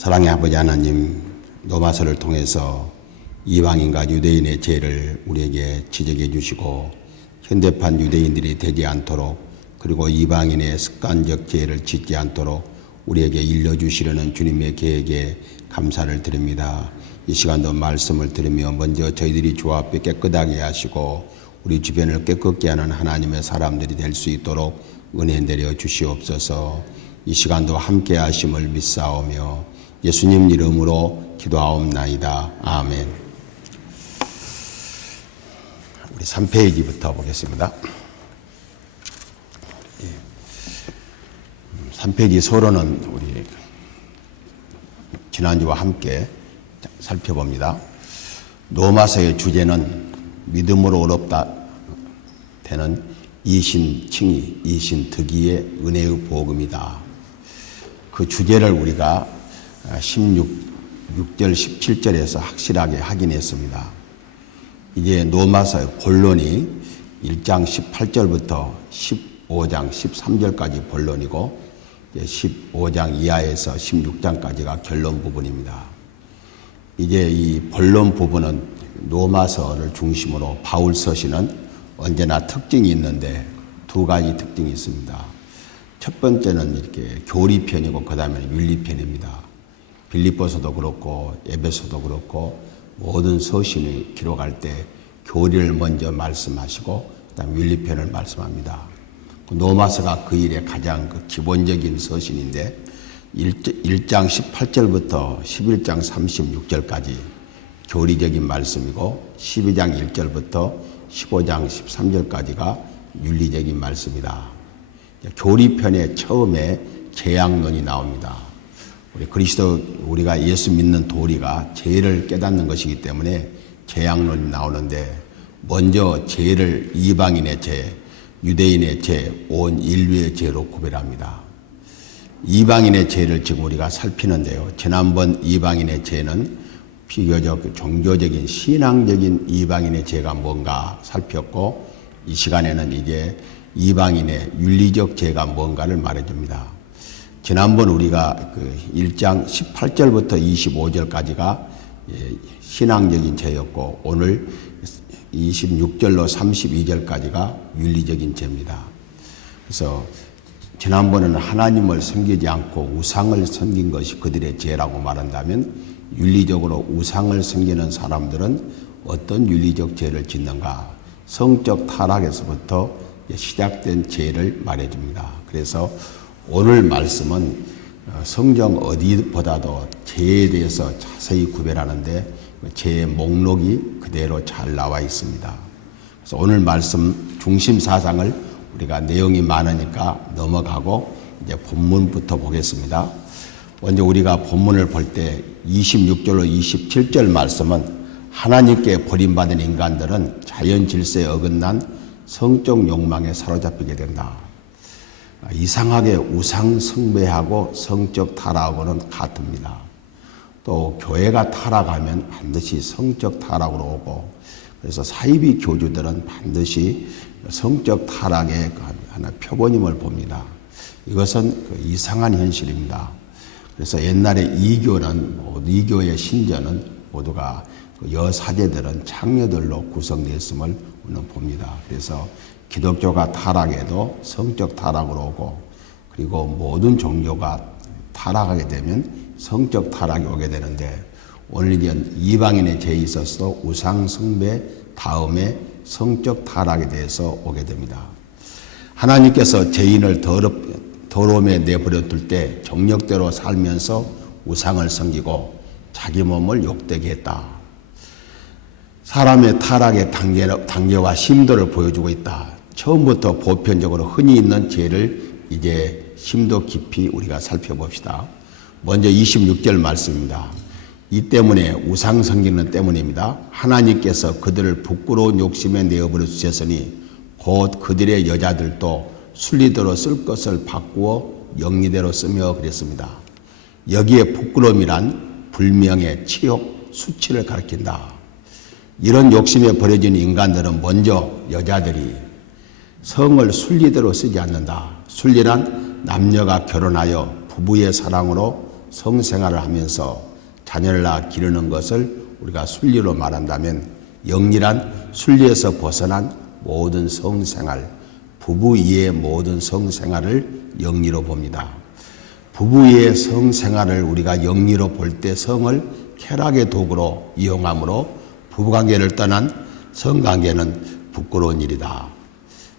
사랑의 아버지 하나님, 노마서를 통해서 이방인과 유대인의 죄를 우리에게 지적해 주시고 현대판 유대인들이 되지 않도록, 그리고 이방인의 습관적 죄를 짓지 않도록 우리에게 일러주시려는 주님의 계획에 감사를 드립니다. 이 시간도 말씀을 들으며 먼저 저희들이 주 앞에 깨끗하게 하시고 우리 주변을 깨끗게 하는 하나님의 사람들이 될 수 있도록 은혜 내려 주시옵소서. 이 시간도 함께 하심을 믿사오며 예수님 이름으로 기도하옵나이다. 아멘. 우리 3페이지부터 보겠습니다. 3페이지 서론은 우리 지난주와 함께 살펴봅니다. 노마서의 주제는 믿음으로 어렵다 되는 이신칭의, 이신득의의 은혜의 복음이다. 그 주제를 우리가 6절, 17절에서 확실하게 확인했습니다. 이제 노마서의 본론이 1장 18절부터 15장 13절까지 본론이고 15장 이하에서 16장까지가 결론 부분입니다. 이제 이 본론 부분은 노마서를 중심으로 바울 서신은 언제나 특징이 있는데 두 가지 특징이 있습니다. 첫 번째는 이렇게 교리편이고 그 다음에는 윤리편입니다. 빌립보서도 그렇고 에베소도 그렇고 모든 서신을 기록할 때 교리를 먼저 말씀하시고 그다음 윤리편을 말씀합니다. 노마서가 그 일의 가장 기본적인 서신인데 1장 18절부터 11장 36절까지 교리적인 말씀이고 12장 1절부터 15장 13절까지가 윤리적인 말씀이다. 교리편의 처음에 재앙론이 나옵니다. 우리가 예수 믿는 도리가 죄를 깨닫는 것이기 때문에 재앙론이 나오는데, 먼저 죄를 이방인의 죄, 유대인의 죄, 온 인류의 죄로 구별합니다. 이방인의 죄를 지금 우리가 살피는데요. 지난번 이방인의 죄는 비교적 종교적인 신앙적인 이방인의 죄가 뭔가 살폈고, 이 시간에는 이제 이방인의 윤리적 죄가 뭔가를 말해줍니다. 지난번 우리가 1장 18절부터 25절까지가 신앙적인 죄였고, 오늘 26절로 32절까지가 윤리적인 죄입니다. 그래서 지난번에는 하나님을 섬기지 않고 우상을 섬긴 것이 그들의 죄라고 말한다면, 윤리적으로 우상을 섬기는 사람들은 어떤 윤리적 죄를 짓는가? 성적 타락에서부터 시작된 죄를 말해줍니다. 그래서 오늘 말씀은 성경 어디보다도 죄에 대해서 자세히 구별하는데 죄의 목록이 그대로 잘 나와 있습니다. 그래서 오늘 말씀 중심 사상을 우리가 내용이 많으니까 넘어가고 이제 본문부터 보겠습니다. 먼저 우리가 본문을 볼 때 26절로 27절 말씀은 하나님께 버림받은 인간들은 자연 질서에 어긋난 성적 욕망에 사로잡히게 된다. 이상하게 우상 숭배하고 성적 타락하고는 같습니다. 또 교회가 타락하면 반드시 성적 타락으로 오고, 그래서 사이비 교주들은 반드시 성적 타락의 하나 표본임을 봅니다. 이것은 이상한 현실입니다. 그래서 옛날에 이교의 신전은 모두가 여사제들은 창녀들로 구성되었음을 우리는 봅니다. 그래서 기독교가 타락해도 성적 타락으로 오고, 그리고 모든 종교가 타락하게 되면 성적 타락이 오게 되는데, 오늘 이제 이방인의 죄에 있어서도 우상 숭배 다음에 성적 타락에 대해서 오게 됩니다. 하나님께서 죄인을 더러움에 내버려 둘 때 정력대로 살면서 우상을 섬기고 자기 몸을 욕되게 했다. 사람의 타락의 단계와 심도를 보여주고 있다. 처음부터 보편적으로 흔히 있는 죄를 이제 심도 깊이 우리가 살펴봅시다. 먼저 26절 말씀입니다. 이 때문에 우상 섬기는 때문입니다. 하나님께서 그들을 부끄러운 욕심에 내어버려 주셨으니 곧 그들의 여자들도 순리대로 쓸 것을 바꾸어 영리대로 쓰며 그랬습니다. 여기에 부끄러움이란 불명예, 치욕, 수치를 가리킨다. 이런 욕심에 버려진 인간들은 먼저 여자들이 성을 순리대로 쓰지 않는다. 순리란 남녀가 결혼하여 부부의 사랑으로 성생활을 하면서 자녀를 낳아 기르는 것을 우리가 순리로 말한다면 영리란 순리에서 벗어난 모든 성생활, 부부 이외의 모든 성생활을 영리로 봅니다. 부부 이외의 성생활을 우리가 영리로 볼 때 성을 쾌락의 도구로 이용함으로 부부관계를 떠난 성관계는 부끄러운 일이다.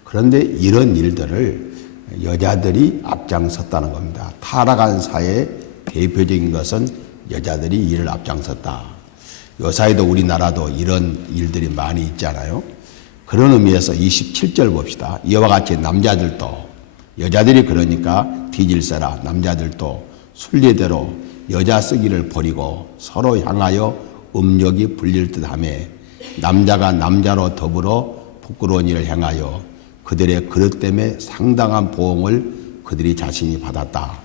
그런데 이런 일들을 여자들이 앞장섰다는 겁니다. 타락한 사회의 대표적인 것은 여자들이 이를 앞장섰다. 요사이도 우리나라도 이런 일들이 많이 있잖아요. 그런 의미에서 27절 봅시다. 이와 같이 남자들도, 여자들이 그러니까 뒤질세라, 남자들도 순리대로 여자 쓰기를 버리고 서로 향하여 음욕이 불릴 듯하며 남자가 남자로 더불어 부끄러운 일을 행하여 그들의 그릇 때문에 상당한 보응을 그들이 자신이 받았다.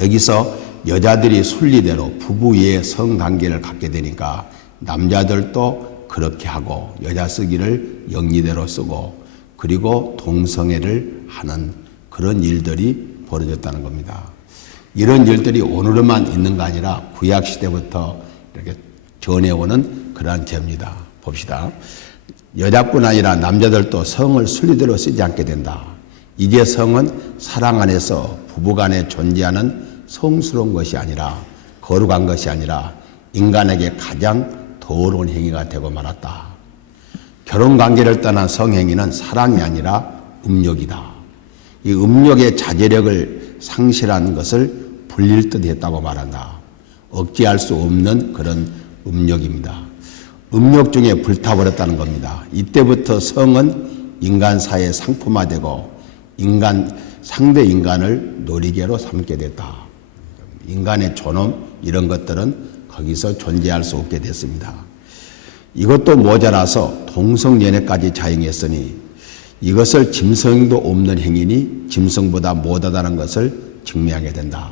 여기서 여자들이 순리대로 부부 외의 성관계를 갖게 되니까 남자들도 그렇게 하고 여자 쓰기를 영리대로 쓰고 그리고 동성애를 하는 그런 일들이 벌어졌다는 겁니다. 이런 일들이 오늘만 있는 거 아니라 구약시대부터 이렇게 전해오는 그러한 죄입니다. 봅시다. 여자뿐 아니라 남자들도 성을 순리대로 쓰지 않게 된다. 이제 성은 사랑 안에서 부부간에 존재하는 성스러운 것이 아니라 거룩한 것이 아니라 인간에게 가장 더러운 행위가 되고 말았다. 결혼관계를 떠난 성행위는 사랑이 아니라 음욕이다. 이 음욕의 자제력을 상실한 것을 불릴 듯 했다고 말한다. 억제할 수 없는 그런 음욕입니다. 음욕 중에 불타버렸다는 겁니다. 이때부터 성은 인간 사회의 상품화되고 상대 인간을 놀이개로 삼게 됐다. 인간의 존엄 이런 것들은 거기서 존재할 수 없게 됐습니다. 이것도 모자라서 동성연애까지 자행했으니 이것을 짐승도 없는 행위니 짐승보다 못하다는 것을 증명하게 된다.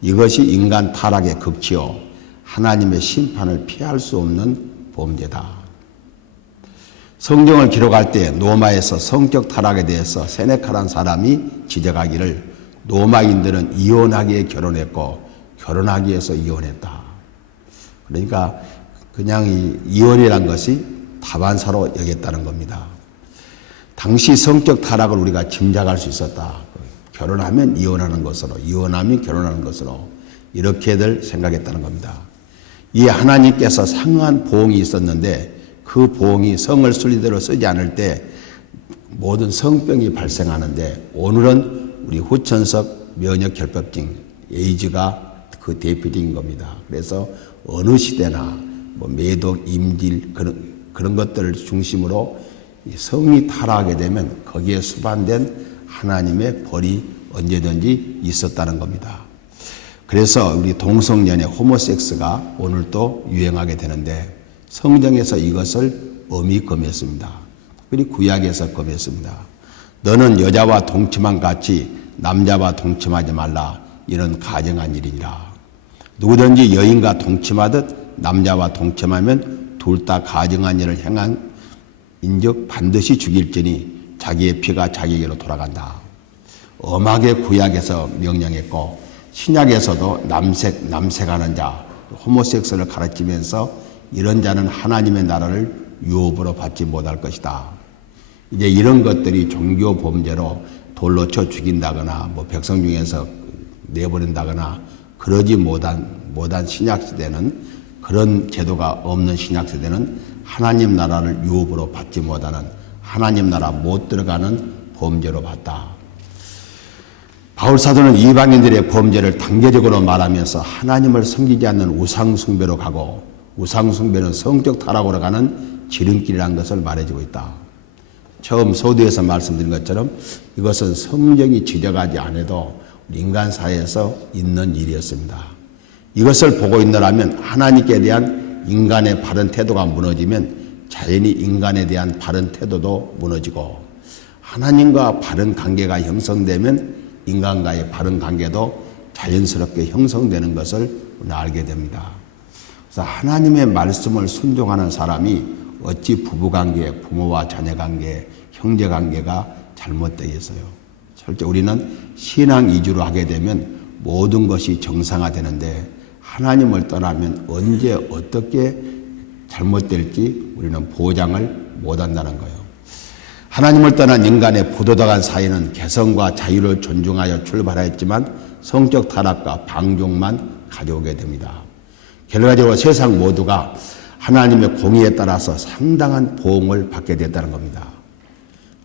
이것이 인간 타락의 극치요 하나님의 심판을 피할 수 없는 범죄다. 성경을 기록할 때 로마에서 성격 타락에 대해서 세네카라는 사람이 지적하기를 로마인들은 이혼하기에 결혼했고 결혼하기 위해서 이혼했다. 그러니까 그냥 이혼이란 것이 다반사로 여겼다는 겁니다. 당시 성격 타락을 우리가 짐작할 수 있었다. 결혼하면 이혼하는 것으로, 이혼하면 결혼하는 것으로 이렇게들 생각했다는 겁니다. 이 하나님께서 상한 보응이 있었는데 그 보응이 성을 순리대로 쓰지 않을 때 모든 성병이 발생하는데 오늘은 우리 후천석 면역결핍증, 에이즈가 그 대표적인 겁니다. 그래서 어느 시대나 매독, 임질 그런 것들을 중심으로 성이 타락하게 되면 거기에 수반된 하나님의 벌이 언제든지 있었다는 겁니다. 그래서 우리 동성연애 호모섹스가 오늘 또 유행하게 되는데 성경에서 이것을 엄히 금했습니다. 그리고 구약에서 금했습니다. 너는 여자와 동침한 같이 남자와 동침하지 말라. 이런 가정한 일이니라. 누구든지 여인과 동침하듯 남자와 동침하면 둘 다 가정한 일을 행한 인적 반드시 죽일지니 자기의 피가 자기에게로 돌아간다. 엄하게 구약에서 명령했고 신약에서도 남색하는 자, 호모섹스를 가르치면서 이런 자는 하나님의 나라를 유업으로 받지 못할 것이다. 이제 이런 것들이 종교 범죄로 돌로 쳐 죽인다거나 백성 중에서 내버린다거나 그러지 못한 신약시대는 그런 제도가 없는 신약시대는 하나님 나라를 유업으로 받지 못하는 하나님 나라 못 들어가는 범죄로 봤다. 바울사도는 이방인들의 범죄를 단계적으로 말하면서 하나님을 섬기지 않는 우상숭배로 가고 우상숭배는 성적 타락으로 가는 지름길이라는 것을 말해주고 있다. 처음 서두에서 말씀드린 것처럼 이것은 성경이 지적하지 않아도 인간 사회에서 있는 일이었습니다. 이것을 보고 있노라면 하나님께 대한 인간의 바른 태도가 무너지면 자연히 인간에 대한 바른 태도도 무너지고 하나님과 바른 관계가 형성되면 인간과의 바른 관계도 자연스럽게 형성되는 것을 알게 됩니다. 그래서 하나님의 말씀을 순종하는 사람이 어찌 부부관계, 부모와 자녀관계, 형제관계가 잘못되겠어요. 실제 우리는 신앙 위주로 하게 되면 모든 것이 정상화되는데 하나님을 떠나면 언제 어떻게 잘못될지 우리는 보장을 못한다는 거예요. 하나님을 떠난 인간의 포도당한 사회는 개성과 자유를 존중하여 출발하였지만 성적 타락과 방종만 가져오게 됩니다. 결과적으로 세상 모두가 하나님의 공의에 따라서 상당한 보응을 받게 됐다는 겁니다.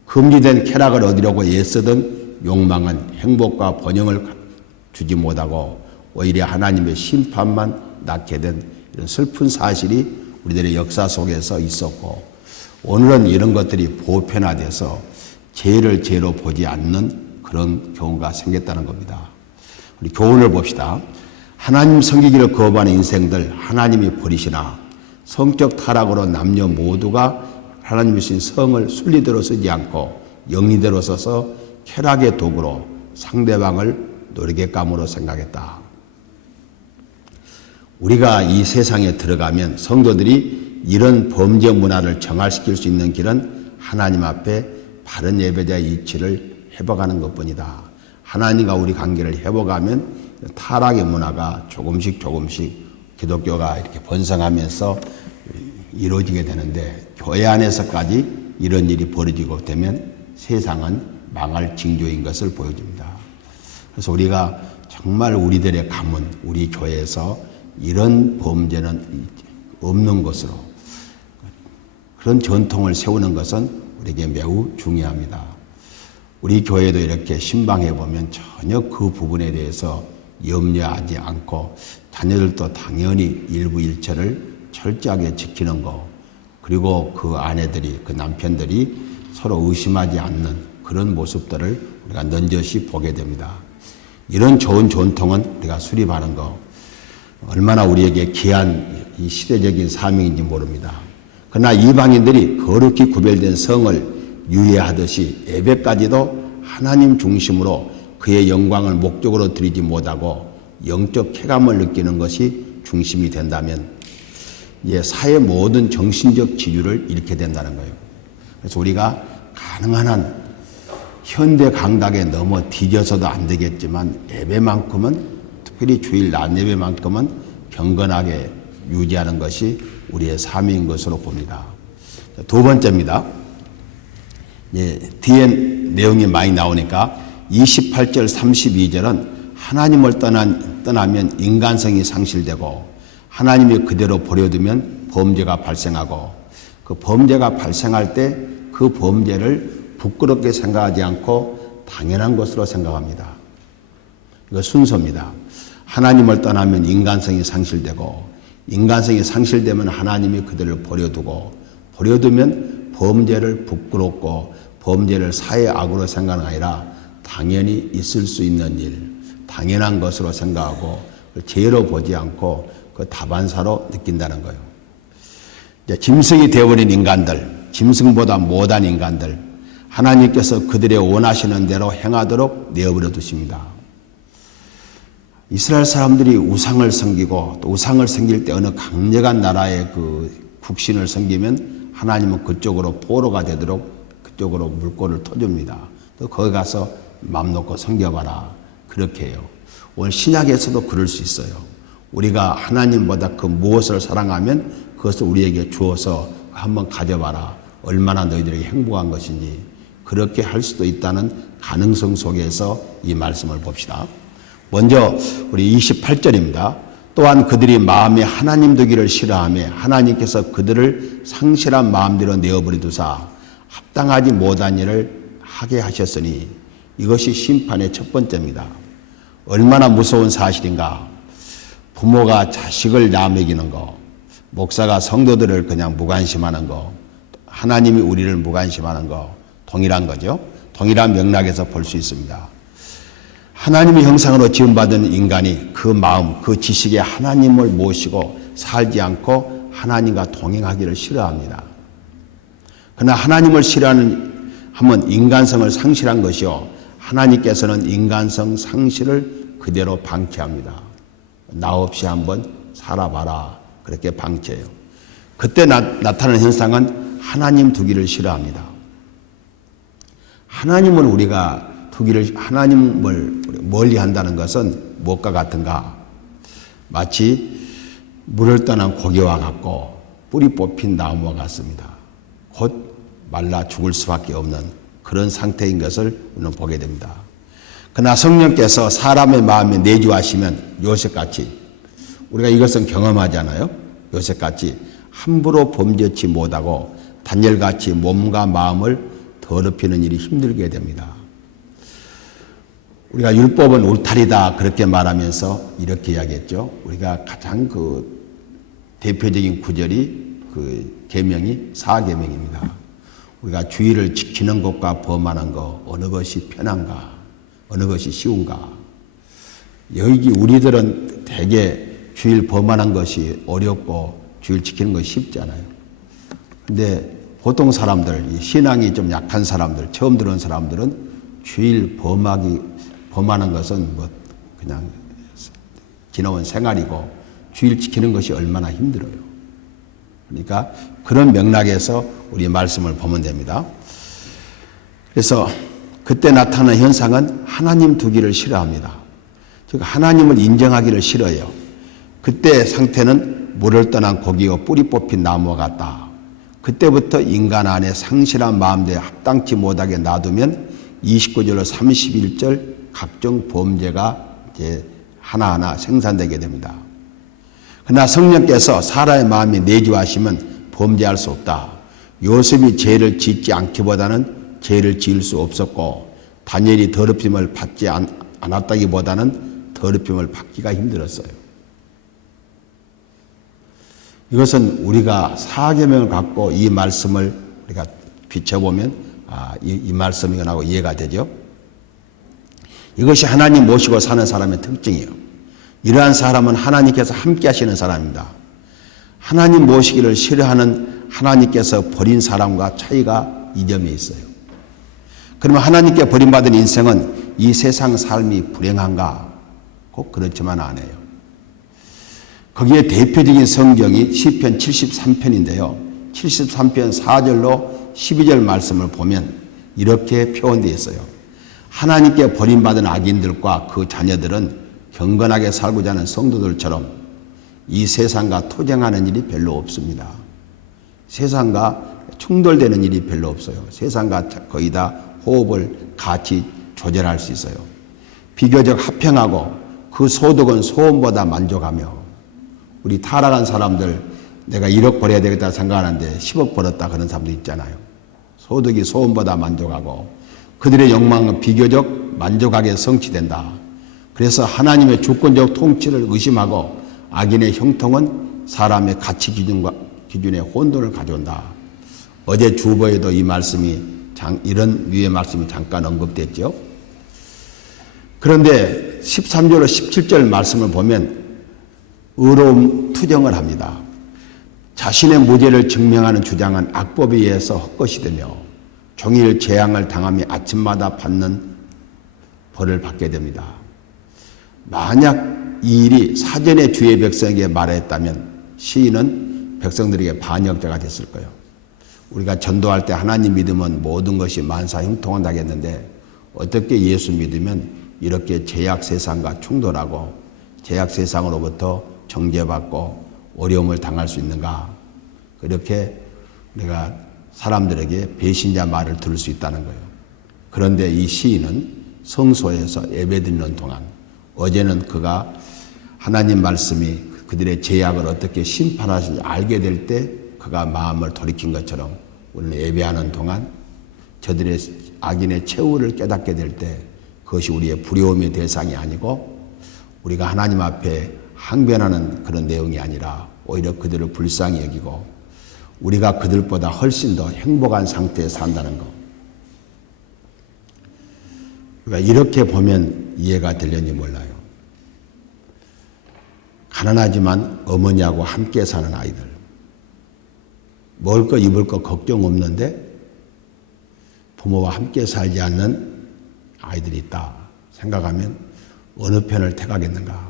금지된 쾌락을 얻으려고 애쓰던 욕망은 행복과 번영을 주지 못하고 오히려 하나님의 심판만 낳게 된 이런 슬픈 사실이 우리들의 역사 속에서 있었고, 오늘은 이런 것들이 보편화돼서 죄를 죄로 보지 않는 그런 경우가 생겼다는 겁니다. 우리 교훈을 봅시다. 하나님 섬기기를 거부하는 인생들 하나님이 버리시나 성적 타락으로 남녀 모두가 하나님이 주신 성을 순리대로 쓰지 않고 영리대로 써서 쾌락의 도구로 상대방을 노리객감으로 생각했다. 우리가 이 세상에 들어가면 성도들이 이런 범죄 문화를 정화시킬 수 있는 길은 하나님 앞에 바른 예배자의 이치를 회복하는 것뿐이다. 하나님과 우리 관계를 회복하면 타락의 문화가 조금씩 기독교가 이렇게 번성하면서 이루어지게 되는데, 교회 안에서까지 이런 일이 벌어지고 되면 세상은 망할 징조인 것을 보여줍니다. 그래서 우리가 정말 우리들의 가문, 우리 교회에서 이런 범죄는 없는 것으로 그런 전통을 세우는 것은 우리에게 매우 중요합니다. 우리 교회도 이렇게 신방해 보면 전혀 그 부분에 대해서 염려하지 않고 자녀들도 당연히 일부일처를 철저하게 지키는 거, 그리고 그 아내들이, 그 남편들이 서로 의심하지 않는 그런 모습들을 우리가 넌저시 보게 됩니다. 이런 좋은 전통은 우리가 수립하는 거 얼마나 우리에게 귀한 이 시대적인 사명인지 모릅니다. 그러나 이방인들이 거룩히 구별된 성을 유예하듯이 예배까지도 하나님 중심으로 그의 영광을 목적으로 드리지 못하고 영적 쾌감을 느끼는 것이 중심이 된다면 사회 모든 정신적 지주를 잃게 된다는 거예요. 그래서 우리가 가능한 한 현대 강박에 넘어 뒤져서도 안 되겠지만 예배만큼은, 특별히 주일 낮 예배만큼은 경건하게 유지하는 것이 우리의 사명인 것으로 봅니다. 두 번째입니다. 뒤에 내용이 많이 나오니까 28절 32절은 하나님을 떠나면 인간성이 상실되고 하나님이 그대로 버려두면 범죄가 발생하고, 그 범죄가 발생할 때 그 범죄를 부끄럽게 생각하지 않고 당연한 것으로 생각합니다. 이거 순서입니다. 하나님을 떠나면 인간성이 상실되고, 인간성이 상실되면 하나님이 그들을 버려두면 범죄를 부끄럽고 범죄를 사회 악으로 생각하는 아니라 당연히 있을 수 있는 일, 당연한 것으로 생각하고 죄로 보지 않고 그 다반사로 느낀다는 거예요. 짐승이 되어버린 인간들, 짐승보다 못한 인간들, 하나님께서 그들의 원하시는 대로 행하도록 내어버려 두십니다. 이스라엘 사람들이 우상을 섬기고 또 우상을 섬길 때 어느 강력한 나라의 그 국신을 섬기면 하나님은 그쪽으로 포로가 되도록 그쪽으로 물꼬를 터줍니다. 또 거기 가서 맘 놓고 섬겨봐라. 그렇게 해요. 오늘 신약에서도 그럴 수 있어요. 우리가 하나님보다 그 무엇을 사랑하면 그것을 우리에게 주어서 한번 가져봐라. 얼마나 너희들에게 행복한 것인지. 그렇게 할 수도 있다는 가능성 속에서 이 말씀을 봅시다. 먼저 우리 28절입니다. 또한 그들이 마음에 하나님 되기를 싫어하며 하나님께서 그들을 상실한 마음대로 내어버려 두사 합당하지 못한 일을 하게 하셨으니, 이것이 심판의 첫 번째입니다. 얼마나 무서운 사실인가. 부모가 자식을 나먹이는 거, 목사가 성도들을 그냥 무관심하는 거, 하나님이 우리를 무관심하는 거 동일한 거죠. 동일한 맥락에서 볼 수 있습니다. 하나님의 형상으로 지음받은 인간이 그 마음, 그 지식에 하나님을 모시고 살지 않고 하나님과 동행하기를 싫어합니다. 그러나 하나님을 싫어하면 인간성을 상실한 것이요, 하나님께서는 인간성 상실을 그대로 방치합니다. 나 없이 한번 살아봐라. 그렇게 방치해요. 그때 나타나는 현상은 하나님 두기를 싫어합니다. 하나님을 우리가 두기를 하나님을 멀리 한다는 것은 무엇과 같은가? 마치 물을 떠난 고기와 같고 뿌리 뽑힌 나무와 같습니다. 곧 말라 죽을 수밖에 없는 그런 상태인 것을 우리는 보게 됩니다. 그러나 성령께서 사람의 마음에 내주하시면 요셉같이, 우리가 이것은 경험하잖아요. 요셉같이 함부로 범죄치 못하고 다니엘같이 몸과 마음을 더럽히는 일이 힘들게 됩니다. 우리가 율법은 울타리다 그렇게 말하면서 이렇게 이야기했죠. 우리가 가장 대표적인 구절이 계명이 사계명입니다. 우리가 주의를 지키는 것과 범하는 것, 어느 것이 편한가, 어느 것이 쉬운가. 여기 우리들은 대개 주의를 범하는 것이 어렵고 주의를 지키는 것이 쉽잖아요. 근데 보통 사람들, 신앙이 좀 약한 사람들, 처음 들어온 사람들은 주의를 범하는 것은 그냥 지나온 생활이고 주의를 지키는 것이 얼마나 힘들어요. 그러니까 그런 맥락에서 우리 말씀을 보면 됩니다. 그래서 그때 나타나는 현상은 하나님 두기를 싫어합니다. 즉 하나님을 인정하기를 싫어해요. 그때 상태는 물을 떠난 고기와 뿌리 뽑힌 나무와 같다. 그때부터 인간 안에 상실한 마음대에 합당치 못하게 놔두면 29절로 31절 각종 범죄가 이제 하나하나 생산되게 됩니다. 그러나 성령께서 사람의 마음에 내주하시면 범죄할 수 없다. 요셉이 죄를 짓지 않기보다는 죄를 지을 수 없었고 다니엘이 더럽힘을 받지 않았다기보다는 더럽힘을 받기가 힘들었어요. 이것은 우리가 사계명을 갖고 이 말씀을 우리가 비춰보면 이 말씀이라고 이해가 되죠. 이것이 하나님 모시고 사는 사람의 특징이에요. 이러한 사람은 하나님께서 함께 하시는 사람입니다. 하나님 모시기를 싫어하는 하나님께서 버린 사람과 차이가 이 점에 있어요. 그러면 하나님께 버림받은 인생은 이 세상 삶이 불행한가? 꼭 그렇지만 않아요. 거기에 대표적인 성경이 시편 73편인데요. 73편 4절로 12절 말씀을 보면 이렇게 표현되어 있어요. 하나님께 버림받은 악인들과 그 자녀들은 경건하게 살고자 하는 성도들처럼 이 세상과 토쟁하는 일이 별로 없습니다. 세상과 충돌되는 일이 별로 없어요. 세상과 거의 다 호흡을 같이 조절할 수 있어요. 비교적 화평하고 그 소득은 소원보다 만족하며, 우리 타락한 사람들 내가 1억 벌어야 되겠다 생각하는데 10억 벌었다 그런 사람도 있잖아요. 소득이 소원보다 만족하고 그들의 욕망은 비교적 만족하게 성취된다. 그래서 하나님의 주권적 통치를 의심하고 악인의 형통은 사람의 가치 기준에 혼돈을 가져온다. 어제 주보에도 이 말씀이 이런 류의 말씀이 잠깐 언급됐죠. 그런데 13절로 17절 말씀을 보면 의로움 투정을 합니다. 자신의 무죄를 증명하는 주장은 악법에 의해서 헛것이 되며 종일 재앙을 당하며 아침마다 받는 벌을 받게 됩니다. 만약 이 일이 사전에 주의 백성에게 말했다면 시인은 백성들에게 반역자가 됐을 거예요. 우리가 전도할 때 하나님 믿으면 모든 것이 만사 형통한다 했는데 어떻게 예수 믿으면 이렇게 죄악 세상과 충돌하고 죄악 세상으로부터 정죄받고 어려움을 당할 수 있는가? 그렇게 우리가 사람들에게 배신자 말을 들을 수 있다는 거예요. 그런데 이 시인은 성소에서 예배드리는 동안, 어제는 그가 하나님 말씀이 그들의 죄악을 어떻게 심판하시는지 알게 될 때 그가 마음을 돌이킨 것처럼 우리는 예배하는 동안 저들의 악인의 최후를 깨닫게 될 때 그것이 우리의 두려움의 대상이 아니고 우리가 하나님 앞에 항변하는 그런 내용이 아니라 오히려 그들을 불쌍히 여기고 우리가 그들보다 훨씬 더 행복한 상태에 산다는 것. 그러니까 이렇게 보면 이해가 되려니 몰라요. 가난하지만 어머니하고 함께 사는 아이들. 먹을 거 입을 거 걱정 없는데 부모와 함께 살지 않는 아이들이 있다 생각하면 어느 편을 택하겠는가.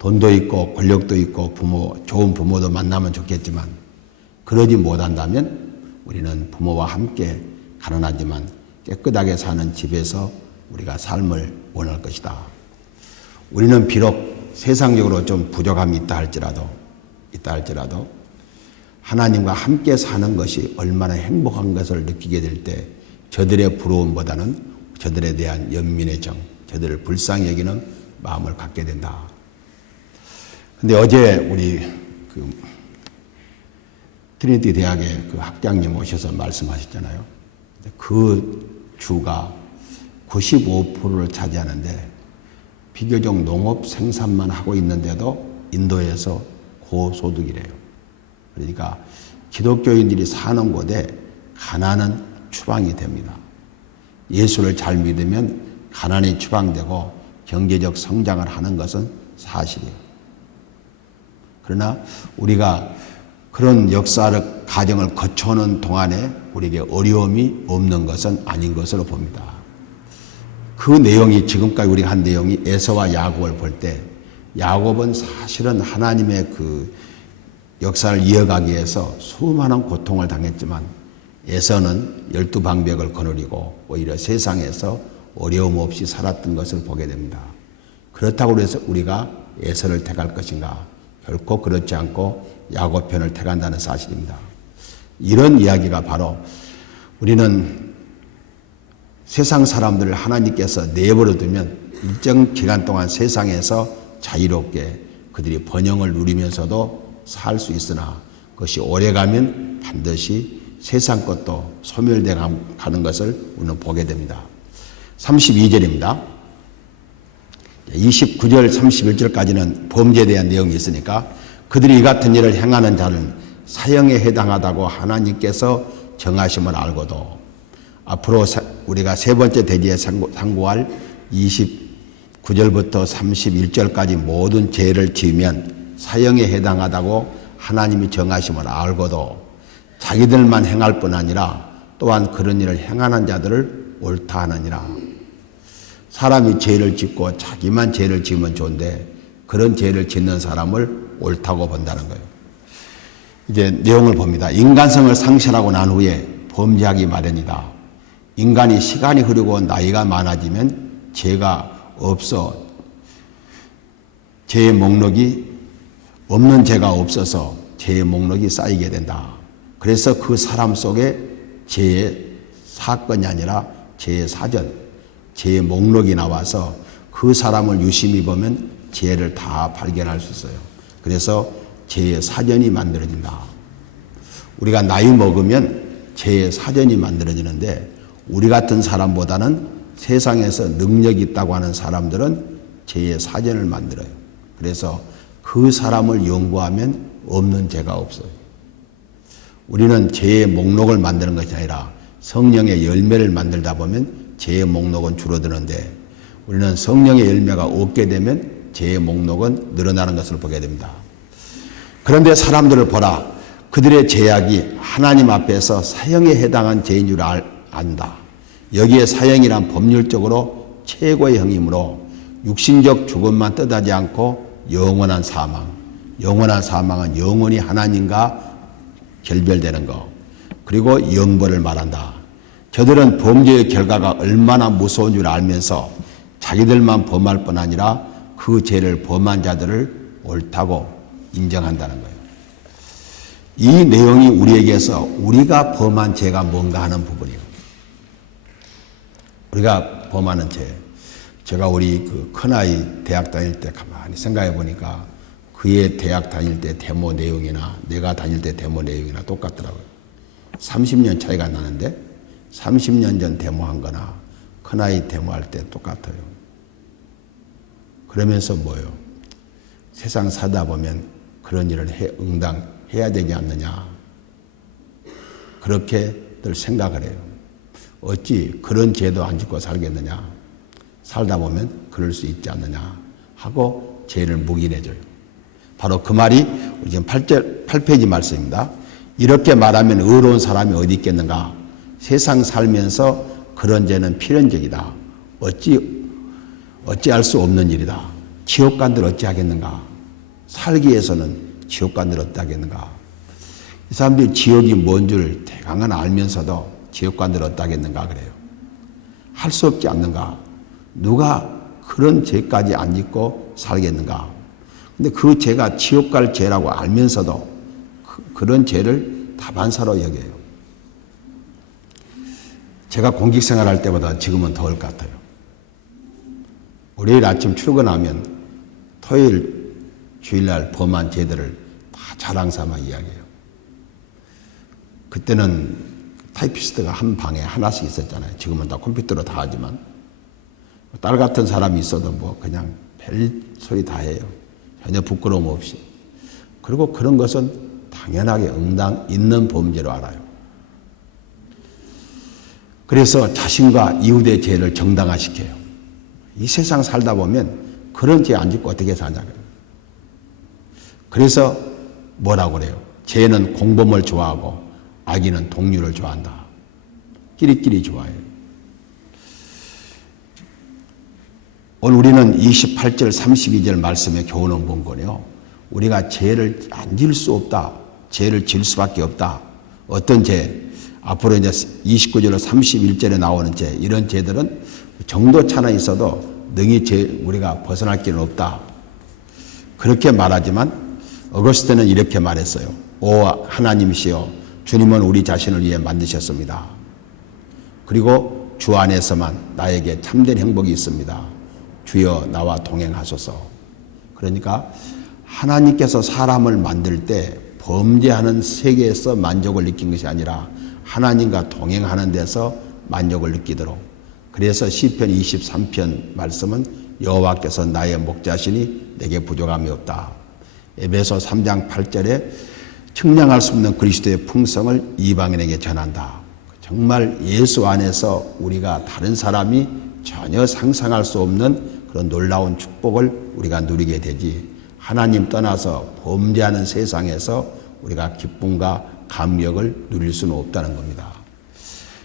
돈도 있고 권력도 있고 좋은 부모도 만나면 좋겠지만 그러지 못한다면 우리는 부모와 함께 가난하지만 깨끗하게 사는 집에서 우리가 삶을 원할 것이다. 우리는 비록 세상적으로 좀 부족함이 있다 할지라도 하나님과 함께 사는 것이 얼마나 행복한 것을 느끼게 될 때 저들의 부러움보다는 저들에 대한 연민의 정, 저들을 불쌍히 여기는 마음을 갖게 된다. 근데 어제 우리 트리니티 대학의 그 학장님 오셔서 말씀하셨잖아요. 그 주가 95%를 차지하는데 비교적 농업 생산만 하고 있는데도 인도에서 고소득이래요. 그러니까 기독교인들이 사는 곳에 가난은 추방이 됩니다. 예수를 잘 믿으면 가난이 추방되고 경제적 성장을 하는 것은 사실이에요. 그러나 우리가 그런 역사를 가정을 거쳐오는 동안에 우리에게 어려움이 없는 것은 아닌 것으로 봅니다. 그 내용이 지금까지 우리가 한 내용이 에서와 야곱을 볼 때 야곱은 사실은 하나님의 그 역사를 이어가기 위해서 수많은 고통을 당했지만 에서는 12방백을 거느리고 오히려 세상에서 어려움 없이 살았던 것을 보게 됩니다. 그렇다고 해서 우리가 에서를 택할 것인가? 결코 그렇지 않고 야곱 편을 택한다는 사실입니다. 이런 이야기가 바로 우리는 세상 사람들을 하나님께서 내버려 두면 일정 기간 동안 세상에서 자유롭게 그들이 번영을 누리면서도 살 수 있으나 그것이 오래가면 반드시 세상 것도 소멸되어 가는 것을 우리는 보게 됩니다. 32절입니다. 29절 31절까지는 범죄에 대한 내용이 있으니까 그들이 이 같은 일을 행하는 자는 사형에 해당하다고 하나님께서 정하심을 알고도 앞으로 우리가 세 번째 대지에 상고할 29절부터 31절까지 모든 죄를 지으면 사형에 해당하다고 하나님이 정하심을 알고도 자기들만 행할 뿐 아니라 또한 그런 일을 행하는 자들을 옳다 하느니라. 사람이 죄를 짓고 자기만 죄를 지으면 좋은데 그런 죄를 짓는 사람을 옳다고 본다는 거예요. 이제 내용을 봅니다. 인간성을 상실하고 난 후에 범죄하기 마련이다. 인간이 시간이 흐르고 나이가 많아지면 죄가 없어 죄의 목록이 없는 죄가 없어서 죄의 목록이 쌓이게 된다. 그래서 그 사람 속에 죄의 사건이 아니라 죄의 사전, 죄의 목록이 나와서 그 사람을 유심히 보면 죄를 다 발견할 수 있어요. 그래서 죄의 사전이 만들어진다. 우리가 나이 먹으면 죄의 사전이 만들어지는데 우리 같은 사람보다는 세상에서 능력이 있다고 하는 사람들은 죄의 사전을 만들어요. 그래서 그 사람을 연구하면 없는 죄가 없어요. 우리는 죄의 목록을 만드는 것이 아니라 성령의 열매를 만들다 보면 죄의 목록은 줄어드는데 우리는 성령의 열매가 없게 되면 죄의 목록은 늘어나는 것을 보게 됩니다. 그런데 사람들을 보라. 그들의 죄악이 하나님 앞에서 사형에 해당한 죄인 줄 안다. 여기에 사형이란 법률적으로 최고의 형이므로 육신적 죽음만 뜻하지 않고 영원한 사망. 영원한 사망은 영원히 하나님과 결별되는 것. 그리고 영벌을 말한다. 저들은 범죄의 결과가 얼마나 무서운 줄 알면서 자기들만 범할 뿐 아니라 그 죄를 범한 자들을 옳다고 인정한다는 거예요. 이 내용이 우리에게서 우리가 범한 죄가 뭔가 하는 부분이에요. 우리가 범하는 죄. 제가 우리 그 큰아이 대학 다닐 때 가만히 생각해 보니까 그의 대학 다닐 때 데모 내용이나 내가 다닐 때 데모 내용이나 똑같더라고요. 30년 차이가 나는데 30년 전 데모한 거나 큰아이 데모할 때 똑같아요. 그러면서 뭐예요? 세상 사다 보면 그런 일을 응당해야 되지 않느냐. 그렇게들 생각을 해요. 어찌 그런 죄도 안 짓고 살겠느냐. 살다 보면 그럴 수 있지 않느냐 하고 죄를 묵인해줘요. 바로 그 말이 지금 8페이지 말씀입니다. 이렇게 말하면 의로운 사람이 어디 있겠는가. 세상 살면서 그런 죄는 필연적이다. 어찌할 수 없는 일이다. 지옥간들 어찌하겠는가. 살기 위해서는 지옥간들 어찌하겠는가. 이 사람들이 지옥이 뭔 줄 대강은 알면서도 지옥간들 어찌하겠는가 그래요. 할 수 없지 않는가? 누가 그런 죄까지 안 짓고 살겠는가? 근데 그 죄가 지옥 갈 죄라고 알면서도 그런 죄를 다반사로 여겨요. 제가 공직 생활할 때보다 지금은 더울 것 같아요. 월요일 아침 출근하면 토요일, 주일날 범한 죄들을 다 자랑 삼아 이야기해요. 그때는 타이피스트가 한 방에 하나씩 있었잖아요. 지금은 다 컴퓨터로 다 하지만. 딸 같은 사람이 있어도 뭐 그냥 별 소리 다 해요. 전혀 부끄러움 없이. 그리고 그런 것은 당연하게 응당 있는 범죄로 알아요. 그래서 자신과 이웃의 죄를 정당화시켜요. 이 세상 살다 보면 그런 죄 안 짓고 어떻게 사냐고요. 그래서 뭐라고 그래요? 죄는 공범을 좋아하고 악인은 동료를 좋아한다. 끼리끼리 좋아해요. 오늘 우리는 28절 32절 말씀의 교훈은 뭔거요? 우리가 죄를 안 지을 수 없다. 죄를 지을 수밖에 없다. 어떤 죄? 앞으로 이제 29절로 31절에 나오는 죄, 이런 죄들은 정도 차나 있어도 능히 우리가 벗어날 길은 없다. 그렇게 말하지만 어거스틴은 이렇게 말했어요. 오 하나님이시여, 주님은 우리 자신을 위해 만드셨습니다. 그리고 주 안에서만 나에게 참된 행복이 있습니다. 주여 나와 동행하소서. 그러니까 하나님께서 사람을 만들 때 범죄하는 세계에서 만족을 느낀 것이 아니라 하나님과 동행하는 데서 만족을 느끼도록. 그래서 시편 23편 말씀은 여호와께서 나의 목자시니 내게 부족함이 없다. 에베소 3장 8절에 측량할 수 없는 그리스도의 풍성을 이방인에게 전한다. 정말 예수 안에서 우리가 다른 사람이 전혀 상상할 수 없는 그런 놀라운 축복을 우리가 누리게 되지, 하나님 떠나서 범죄하는 세상에서 우리가 기쁨과 감격을 누릴 수는 없다는 겁니다.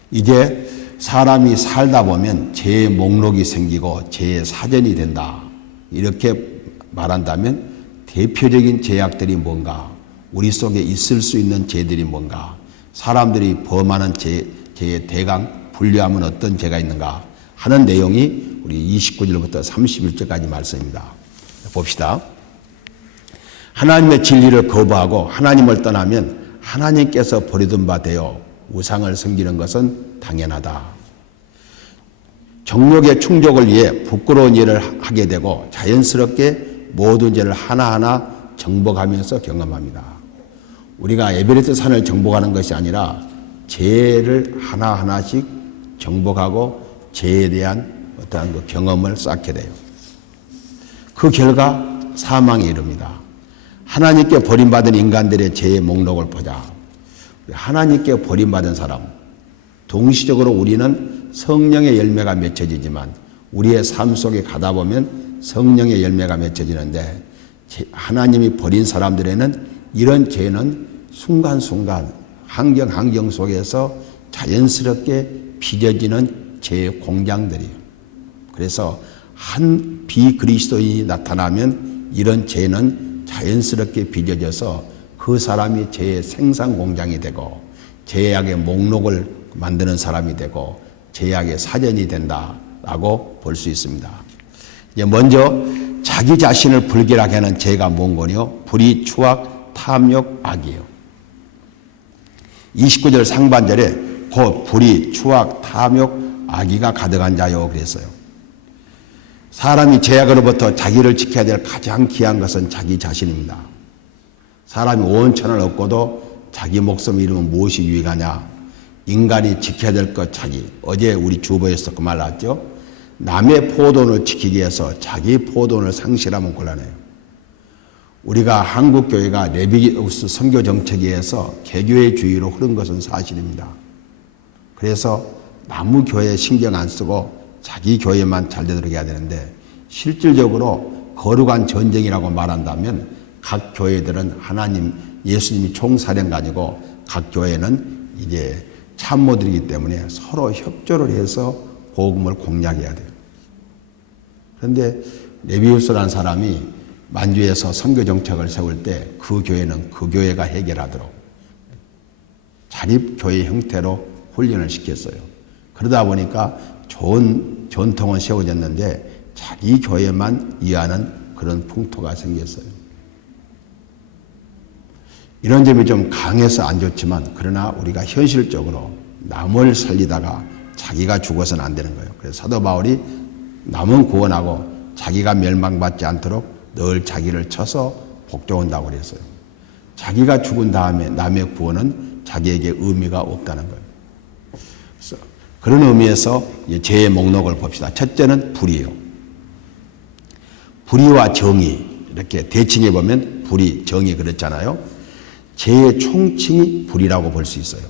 이제 사람이 살다 보면 죄의 목록이 생기고 죄의 사전이 된다. 이렇게 말한다면 대표적인 죄악들이 뭔가, 우리 속에 있을 수 있는 죄들이 뭔가, 사람들이 범하는 죄의 대강 분류하면 어떤 죄가 있는가 하는 내용이 우리 29절부터 31절까지 말씀입니다. 봅시다. 하나님의 진리를 거부하고 하나님을 떠나면 하나님께서 버리던 바 되어 우상을 섬기는 것은 당연하다. 정욕의 충족을 위해 부끄러운 일을 하게 되고 자연스럽게 모든 죄를 하나하나 정복하면서 경험합니다. 우리가 에베레스트 산을 정복하는 것이 아니라 죄를 하나하나씩 정복하고 죄에 대한 어떠한 그 경험을 쌓게 돼요. 그 결과 사망에 이릅니다. 하나님께 버림받은 인간들의 죄의 목록을 보자. 하나님께 버림받은 사람, 동시적으로 우리는 성령의 열매가 맺혀지지만 우리의 삶 속에 가다 보면 성령의 열매가 맺혀지는데, 하나님이 버린 사람들에는 이런 죄는 순간순간 환경 속에서 자연스럽게 빚어지는 죄의 공장들이에요. 그래서 한 비그리스도인이 나타나면 이런 죄는 자연스럽게 빚어져서 그 사람이 죄의 생산 공장이 되고 죄악의 목록을 만드는 사람이 되고 죄악의 사전이 된다라고 볼 수 있습니다. 이제 먼저 자기 자신을 불결하게 하는 죄가 뭔거요? 불의, 추악, 탐욕, 악이에요. 29절 상반절에 곧 불의, 추악, 탐욕, 악의가 가득한 자요 그랬어요. 사람이 죄악으로부터 자기를 지켜야 될 가장 귀한 것은 자기 자신입니다. 사람이 온 천을 얻고도 자기 목숨 잃으면 무엇이 유익하냐? 인간이 지켜야 될 것 자기. 어제 우리 주보에서 그 말 나왔죠? 남의 포도원을 지키기 위해서 자기 포도원을 상실하면 곤란해요. 우리가 한국교회가 레비우스 선교 정책에 의해서 개교의 주의로 흐른 것은 사실입니다. 그래서 남의 교회에 신경 안 쓰고 자기 교회만 잘 되도록 해야 되는데, 실질적으로 거룩한 전쟁이라고 말한다면 각 교회들은 하나님, 예수님이 총사령관이고 각 교회는 이제 참모들이기 때문에 서로 협조를 해서 복음을 공략해야 돼요. 그런데 레비우스라는 사람이 만주에서 선교 정책을 세울 때 그 교회는 그 교회가 해결하도록 자립교회 형태로 훈련을 시켰어요. 그러다 보니까 좋은 전통은 세워졌는데 자기 교회만 이해하는 그런 풍토가 생겼어요. 이런 점이 좀 강해서 안 좋지만 그러나 우리가 현실적으로 남을 살리다가 자기가 죽어서는 안 되는 거예요. 그래서 사도 바울이 남은 구원하고 자기가 멸망받지 않도록 늘 자기를 쳐서 복종한다고 그랬어요. 자기가 죽은 다음에 남의 구원은 자기에게 의미가 없다는 거예요. 그래서 그런 의미에서 죄의 목록을 봅시다. 첫째는 불의예요. 불의와 정의 이렇게 대칭해 보면 불의, 정의 그렇잖아요. 죄의 총칭이 불의라고 볼 수 있어요.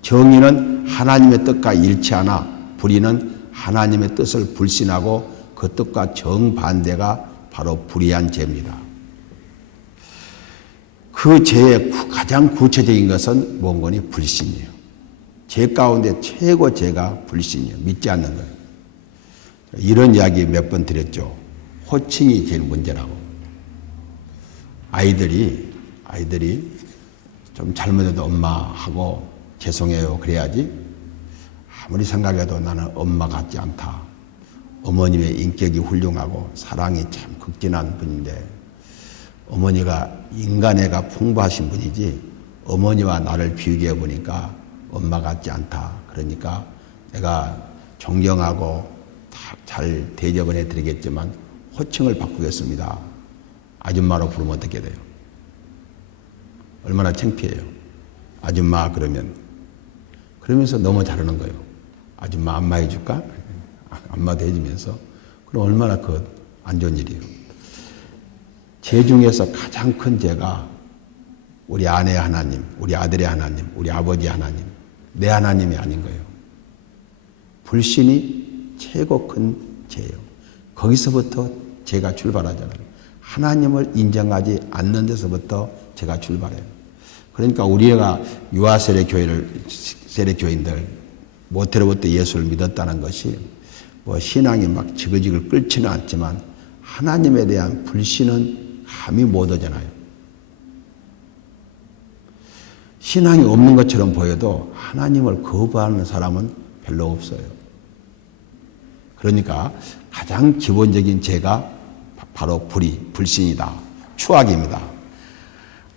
정의는 하나님의 뜻과 일치하나 불의는 하나님의 뜻을 불신하고 그 뜻과 정반대가 바로 불의한 죄입니다. 그 죄의 가장 구체적인 것은 뭔거니? 불신이에요. 죄 가운데 최고 죄가 불신이에요. 믿지 않는 거예요. 이런 이야기 몇 번 드렸죠. 호칭이 제일 문제라고. 아이들이 좀 잘못해도 엄마하고 죄송해요 그래야지. 아무리 생각해도 나는 엄마 같지 않다. 어머님의 인격이 훌륭하고 사랑이 참 극진한 분인데 어머니가 인간애가 풍부하신 분이지 어머니와 나를 비교해 보니까 엄마 같지 않다. 그러니까 내가 존경하고 잘 대접을 해드리겠지만 호칭을 바꾸겠습니다. 아줌마로 부르면 어떻게 돼요? 얼마나 창피해요. 아줌마 그러면서 너무 잘하는 거예요. 아줌마 안마 해줄까? 안마도 해주면서. 그럼 얼마나 안 좋은 일이에요. 죄 중에서 가장 큰 죄가 우리 아내의 하나님, 우리 아들의 하나님, 우리 아버지 하나님, 내 하나님이 아닌 거예요. 불신이 최고 큰 죄예요. 거기서부터 죄가 출발하잖아요. 하나님을 인정하지 않는 데서부터 죄가 출발해요. 그러니까 우리가 유아 세례교인들 모태로부터 예수를 믿었다는 것이 뭐 신앙이 막 지글지글 끓지는 않지만 하나님에 대한 불신은 감히 못 오잖아요. 신앙이 없는 것처럼 보여도 하나님을 거부하는 사람은 별로 없어요. 그러니까 가장 기본적인 죄가 바로 불신이다. 추악입니다.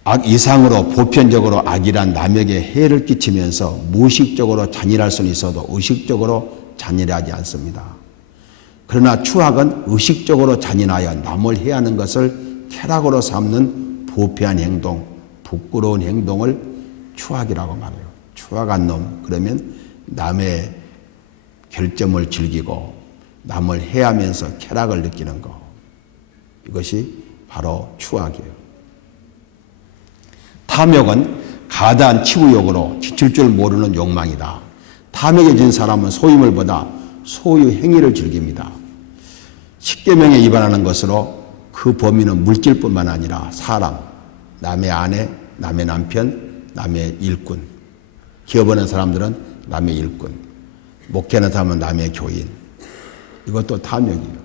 악 이상으로 보편적으로 악이란 남에게 해를 끼치면서 무의식적으로 잔인할 수는 있어도 의식적으로 잔인하지 않습니다. 그러나 추악은 의식적으로 잔인하여 남을 해하는 것을 쾌락으로 삼는 부패한 행동, 부끄러운 행동을 추악이라고 말해요. 추악한 놈, 그러면 남의 결점을 즐기고 남을 해하면서 쾌락을 느끼는 것. 이것이 바로 추악이에요. 탐욕은 가다한 치부욕으로 지칠 줄 모르는 욕망이다. 탐욕에 진 사람은 소유물보다 소유 행위를 즐깁니다. 십계명에 위반하는 것으로 그 범위는 물질뿐만 아니라 사람, 남의 아내, 남의 남편, 남의 일꾼, 기업하는 사람들은 남의 일꾼, 목회하는 사람은 남의 교인. 이것도 탐욕이에요.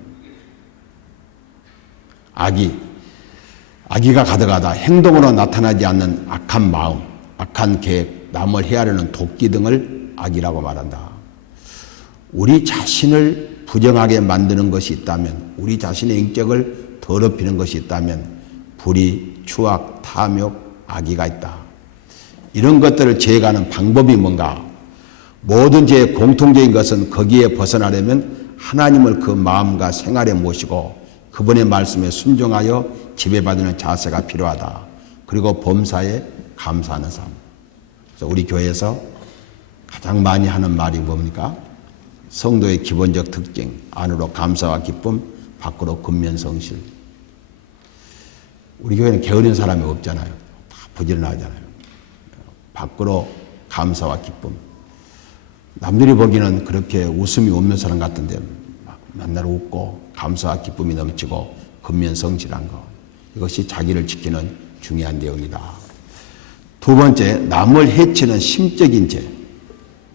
악의가 가득하다 행동으로 나타나지 않는 악한 마음, 악한 계획, 남을 해하려는 도끼 등을 악이라고 말한다. 우리 자신을 부정하게 만드는 것이 있다면, 우리 자신의 인격을 더럽히는 것이 있다면 불의, 추악, 탐욕, 악의가 있다. 이런 것들을 제거하는 방법이 뭔가? 모든 죄의 공통적인 것은 거기에 벗어나려면 하나님을 그 마음과 생활에 모시고 그분의 말씀에 순종하여 지배받는 자세가 필요하다. 그리고 범사에 감사하는 삶. 그래서 우리 교회에서 가장 많이 하는 말이 뭡니까? 성도의 기본적 특징, 안으로 감사와 기쁨, 밖으로 근면성실. 우리 교회는 게으른 사람이 없잖아요. 다 부지런하잖아요. 밖으로 감사와 기쁨. 남들이 보기에는 그렇게 웃음이 없는 사람 같은데 맨날 웃고 감사와 기쁨이 넘치고 근면성실한 것. 이것이 자기를 지키는 중요한 내용이다. 두 번째, 남을 해치는 심적인 죄.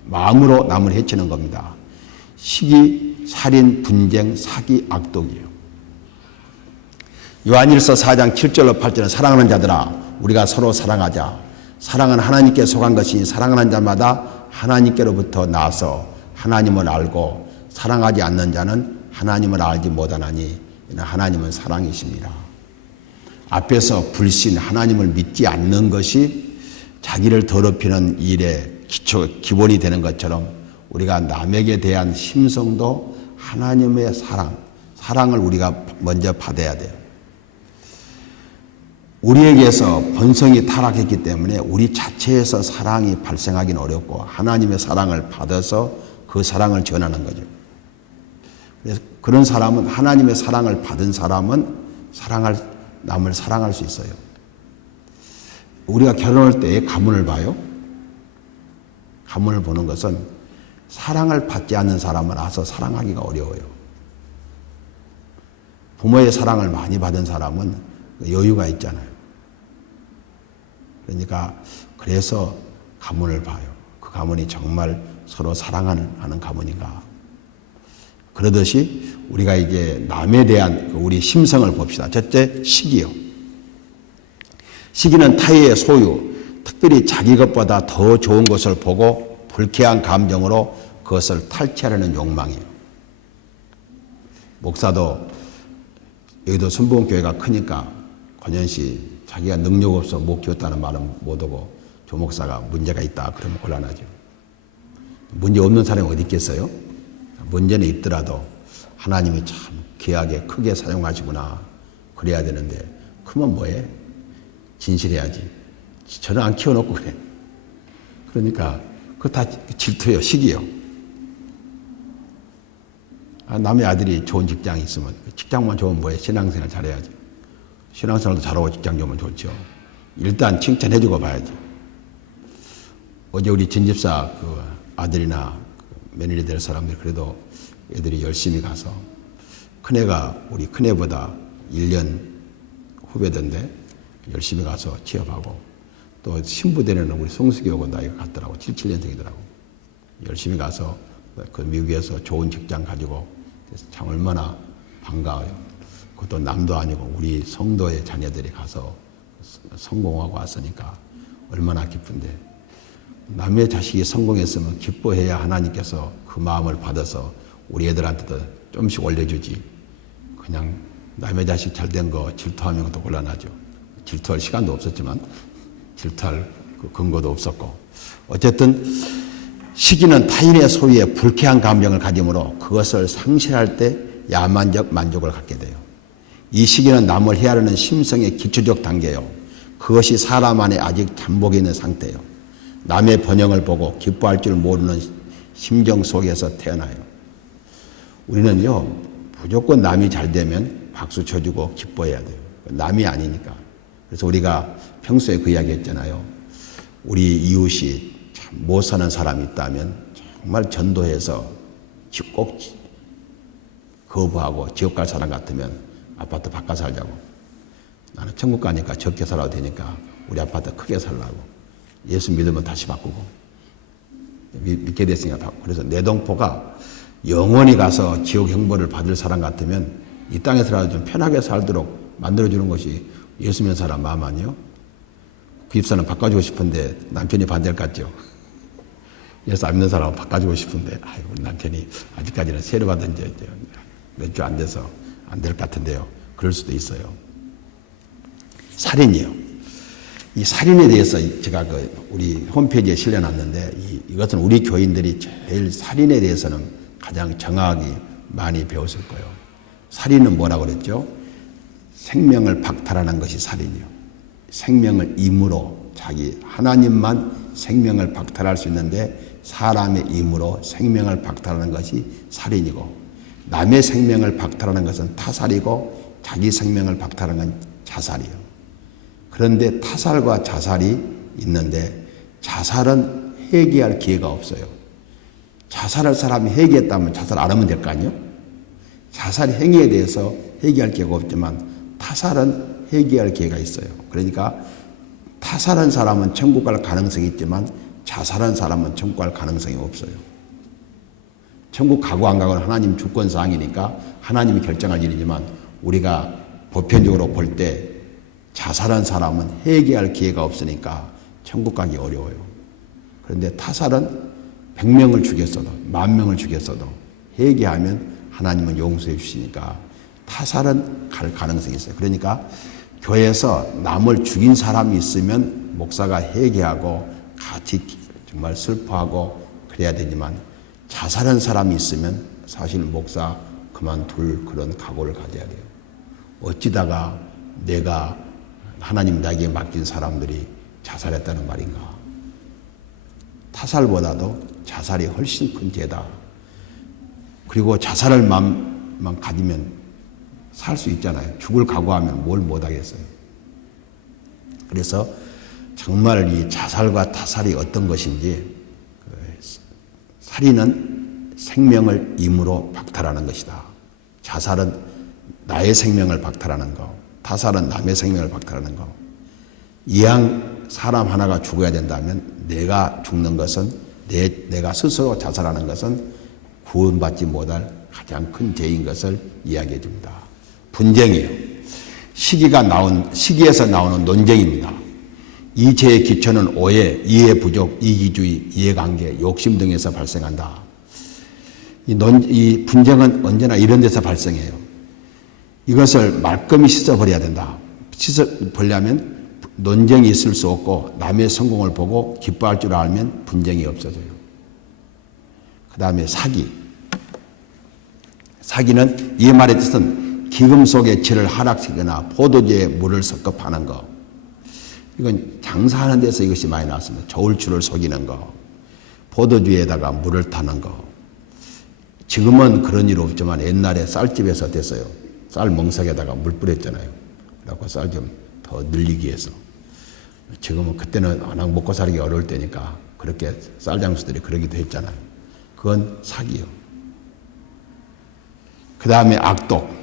마음으로 남을 해치는 겁니다. 시기, 살인, 분쟁, 사기, 악독이에요. 요한일서 4장 7절로 8절은 사랑하는 자들아 우리가 서로 사랑하자. 사랑은 하나님께 속한 것이니 사랑하는 자마다 하나님께로부터 나서 하나님을 알고 사랑하지 않는 자는 하나님을 알지 못하나니 이는 하나님은 사랑이십니다. 앞에서 불신, 하나님을 믿지 않는 것이 자기를 더럽히는 일의 기본이 되는 것처럼 우리가 남에게 대한 심성도 하나님의 사랑을 우리가 먼저 받아야 돼요. 우리에게서 본성이 타락했기 때문에 우리 자체에서 사랑이 발생하기는 어렵고 하나님의 사랑을 받아서 그 사랑을 전하는 거죠. 그래서 그런 사람은 하나님의 사랑을 받은 사람은 남을 사랑할 수 있어요. 우리가 결혼할 때 가문을 봐요. 가문을 보는 것은 사랑을 받지 않는 사람을 와서 사랑하기가 어려워요. 부모의 사랑을 많이 받은 사람은 여유가 있잖아요. 그러니까 그래서 가문을 봐요. 그 가문이 정말 서로 사랑하는 가문인가. 그러듯이 우리가 이제 남에 대한 우리 심성을 봅시다. 첫째, 시기요. 시기는 타의의 소유, 특별히 자기 것보다 더 좋은 것을 보고 불쾌한 감정으로 그것을 탈취하려는 욕망이에요. 목사도 여기도 순복음교회가 크니까 권현씨 자기가 능력 없어 못 키웠다는 말은 못하고 조 목사가 문제가 있다 그러면 곤란하죠. 문제 없는 사람이 어디 있겠어요? 문제는 있더라도 하나님이 참 귀하게 크게 사용하시구나 그래야 되는데 크면 뭐해? 진실해야지. 저는 안 키워놓고 그래. 그러니까 그거 다 질투예요. 시기예요. 남의 아들이 좋은 직장이 있으면 직장만 좋으면 뭐해? 신앙생활 잘해야지. 신앙생활도 잘하고 직장 좋으면 좋죠. 일단 칭찬해주고 봐야지. 어제 우리 진집사 그 아들이나 며느리 될 사람들 그래도 애들이 열심히 가서 큰애가 우리 큰애보다 1년 후배던데 열심히 가서 취업하고 또 신부되는 우리 송수교하고 나이가 같더라고. 77년생이더라고. 열심히 가서 그 미국에서 좋은 직장 가지고 참 얼마나 반가워요. 그것도 남도 아니고 우리 성도의 자녀들이 가서 성공하고 왔으니까 얼마나 기쁜데 남의 자식이 성공했으면 기뻐해야 하나님께서 그 마음을 받아서 우리 애들한테도 좀씩 올려주지. 그냥 남의 자식 잘된 거 질투하면 또 곤란하죠. 질투할 시간도 없었지만 질투할 그 근거도 없었고 어쨌든 시기는 타인의 소유에 불쾌한 감정을 가지므로 그것을 상실할 때 야만적 만족을 갖게 돼요. 이 시기는 남을 해하려는 심성의 기초적 단계요. 그것이 사람 안에 아직 잠복해 있는 상태예요. 남의 번영을 보고 기뻐할 줄 모르는 심정 속에서 태어나요. 우리는요 무조건 남이 잘 되면 박수 쳐주고 기뻐해야 돼요. 남이 아니니까. 그래서 우리가 평소에 그 이야기 했잖아요. 우리 이웃이 참 못 사는 사람이 있다면 정말 전도해서 꼭 거부하고 지옥 갈 사람 같으면 아파트 바꿔 살자고. 나는 천국 가니까 적게 살아도 되니까 우리 아파트 크게 살라고. 예수 믿으면 다시 바꾸고. 믿게 됐으니까 바꾸고. 그래서 내 동포가 영원히 가서 지옥 형벌을 받을 사람 같으면 이 땅에서라도 좀 편하게 살도록 만들어주는 것이 예수 믿는 사람 마음 아니에요? 그 집사는 바꿔주고 싶은데 남편이 반대할 것 같죠? 예수 안 믿는 사람은 바꿔주고 싶은데 아이고 남편이 아직까지는 세례 받은 지 몇 주 안 돼서 안 될 것 같은데요. 그럴 수도 있어요. 살인이요. 이 살인에 대해서 제가 우리 홈페이지에 실려놨는데 이것은 우리 교인들이 제일 살인에 대해서는 가장 정확하게 많이 배웠을 거예요. 살인은 뭐라고 그랬죠? 생명을 박탈하는 것이 살인이요. 생명을 임으로 자기 하나님만 생명을 박탈할 수 있는데 사람의 임으로 생명을 박탈하는 것이 살인이고 남의 생명을 박탈하는 것은 타살이고 자기 생명을 박탈하는 건 자살이에요. 그런데 타살과 자살이 있는데 자살은 회개할 기회가 없어요. 자살할 사람이 회개했다면 자살 안 하면 될 거 아니에요? 자살 행위에 대해서 회개할 기회가 없지만 타살은 회개할 기회가 있어요. 그러니까 타살한 사람은 천국 갈 가능성이 있지만 자살한 사람은 천국 갈 가능성이 없어요. 천국 가고 안 가고는 하나님 주권사항이니까 하나님이 결정할 일이지만 우리가 보편적으로 볼 때 자살한 사람은 회개할 기회가 없으니까 천국 가기 어려워요. 그런데 타살은 100명을 죽였어도 10,000명을 죽였어도 회개하면 하나님은 용서해 주시니까 타살은 갈 가능성이 있어요. 그러니까 교회에서 남을 죽인 사람이 있으면 목사가 회개하고 같이 정말 슬퍼하고 그래야 되지만 자살한 사람이 있으면 사실 목사 그만둘 그런 각오를 가져야 돼요. 어찌다가 내가 하나님 나에게 맡긴 사람들이 자살했다는 말인가. 타살보다도 자살이 훨씬 큰 죄다. 그리고 자살할 마음만 가지면 살 수 있잖아요. 죽을 각오하면 뭘 못하겠어요. 그래서 정말 이 자살과 타살이 어떤 것인지, 살인은 생명을 임으로 박탈하는 것이다. 자살은 나의 생명을 박탈하는 거, 타살은 남의 생명을 박탈하는 거. 이왕 사람 하나가 죽어야 된다면 내가 죽는 것은, 내가 스스로 자살하는 것은 구원받지 못할 가장 큰 죄인 것을 이야기해 줍니다. 분쟁이요. 시기에서 나오는 논쟁입니다. 이 죄의 기초는 오해, 이해 부족, 이기주의, 이해관계, 욕심 등에서 발생한다. 이 분쟁은 언제나 이런 데서 발생해요. 이것을 말끔히 씻어버려야 된다. 씻어버리려면 논쟁이 있을 수 없고 남의 성공을 보고 기뻐할 줄 알면 분쟁이 없어져요. 그 다음에 사기. 사기는 이 말의 뜻은 기금 속에 질을 하락시키거나 포도주에 물을 섞어 파는 거. 이건 장사하는 데서 이것이 많이 나왔습니다. 저울추를 속이는 거, 포도주에다가 물을 타는 거. 지금은 그런 일 없지만 옛날에 쌀집에서 됐어요. 쌀 멍석에다가 물 뿌렸잖아요. 그래갖고 쌀 좀 더 늘리기 위해서. 지금은 그때는 워낙 먹고 살기 어려울 때니까 그렇게 쌀 장수들이 그러기도 했잖아요. 그건 사기요. 그 다음에 악독.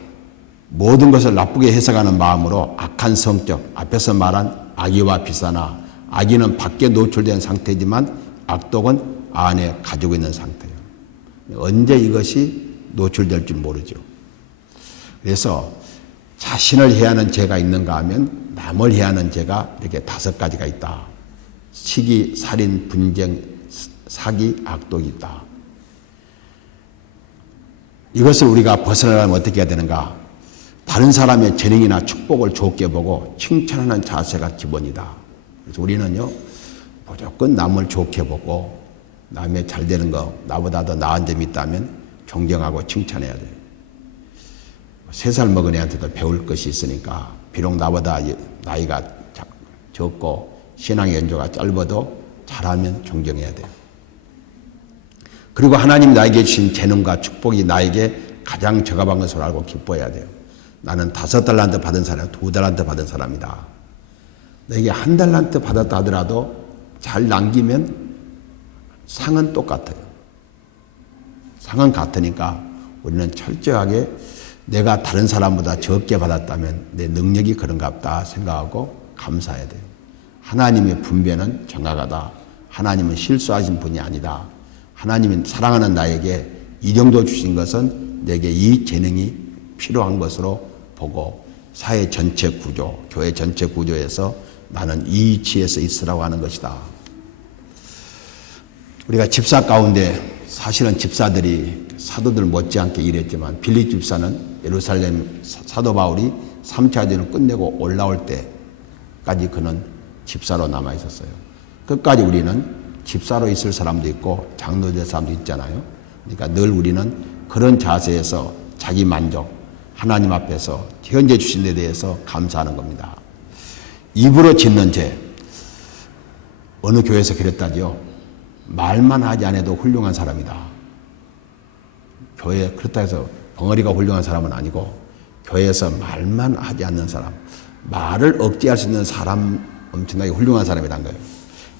모든 것을 나쁘게 해석하는 마음으로 악한 성격, 앞에서 말한 악의와 비싸나, 악의는 밖에 노출된 상태지만 악독은 안에 가지고 있는 상태예요. 언제 이것이 노출될 줄 모르죠. 그래서 자신을 해하는 죄가 있는가 하면 남을 해하는 죄가 이렇게 5가지가 있다. 시기, 살인, 분쟁, 사기, 악독이 있다. 이것을 우리가 벗어나려면 어떻게 해야 되는가? 다른 사람의 재능이나 축복을 좋게 보고 칭찬하는 자세가 기본이다. 그래서 우리는요, 무조건 남을 좋게 보고 남의 잘 되는 거, 나보다 더 나은 점이 있다면 존경하고 칭찬해야 돼요. 3살 먹은 애한테도 배울 것이 있으니까 비록 나보다 나이가 적고 신앙의 연조가 짧아도 잘하면 존경해야 돼요. 그리고 하나님 나에게 주신 재능과 축복이 나에게 가장 적합한 것으로 알고 기뻐해야 돼요. 나는 5달란트 받은 사람, 2달란트 받은 사람이다. 내게 1달란트 받았다 하더라도 잘 남기면 상은 똑같아요. 상은 같으니까 우리는 철저하게 내가 다른 사람보다 적게 받았다면 내 능력이 그런가 보다 생각하고 감사해야 돼요. 하나님의 분배는 정확하다. 하나님은 실수하신 분이 아니다. 하나님이 사랑하는 나에게 이 정도 주신 것은 내게 이 재능이 필요한 것으로 보고 사회 전체 구조, 교회 전체 구조에서 나는 이 위치에서 있으라고 하는 것이다. 우리가 집사 가운데 사실은 집사들이 사도들 못지않게 일했지만 빌립 집사는 예루살렘 사도 바울이 3차 전을 끝내고 올라올 때까지 그는 집사로 남아 있었어요. 끝까지 우리는 집사로 있을 사람도 있고 장로 될 사람도 있잖아요. 그러니까 늘 우리는 그런 자세에서 자기 만족, 하나님 앞에서 현재 주신 데 대해서 감사하는 겁니다. 입으로 짓는 죄. 어느 교회에서 그랬다죠. 말만 하지 않아도 훌륭한 사람이다. 교회 그렇다 해서 벙어리가 훌륭한 사람은 아니고 교회에서 말만 하지 않는 사람, 말을 억제할 수 있는 사람, 엄청나게 훌륭한 사람이란 거예요.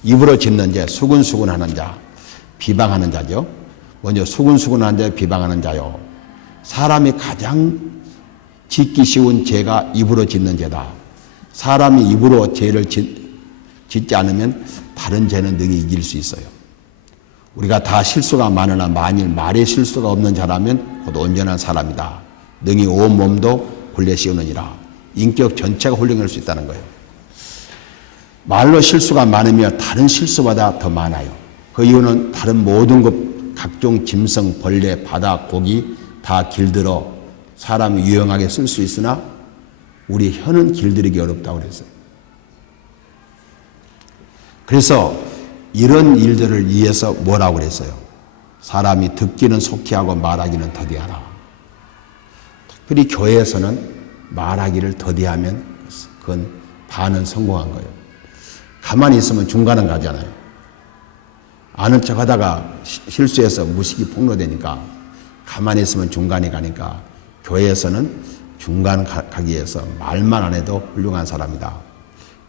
입으로 짓는 죄, 수근수근하는 자, 비방하는 자죠. 먼저 수근수근하는 자, 비방하는 자요. 사람이 가장 짓기 쉬운 죄가 입으로 짓는 죄다. 사람이 입으로 죄를 짓지 않으면 다른 죄는 능히 이길 수 있어요. 우리가 다 실수가 많으나 만일 말에 실수가 없는 자라면 곧 온전한 사람이다. 능히 온 몸도 굴려 씌우느니라. 인격 전체가 훌륭할 수 있다는 거예요. 말로 실수가 많으며 다른 실수보다 더 많아요. 그 이유는 다른 모든 것 각종 짐승, 벌레, 바다, 고기 다 길들어 사람이 유용하게 쓸 수 있으나 우리 혀는 길들이기 어렵다고 그랬어요. 그래서 이런 일들을 위해서 뭐라고 그랬어요? 사람이 듣기는 속히 하고 말하기는 더디하라. 특별히 교회에서는 말하기를 더디하면 그건 반은 성공한 거예요. 가만히 있으면 중간은 가잖아요. 아는 척 하다가 실수해서 무식이 폭로되니까 가만히 있으면 중간이 가니까 교회에서는 중간 가기 위해서 말만 안 해도 훌륭한 사람이다.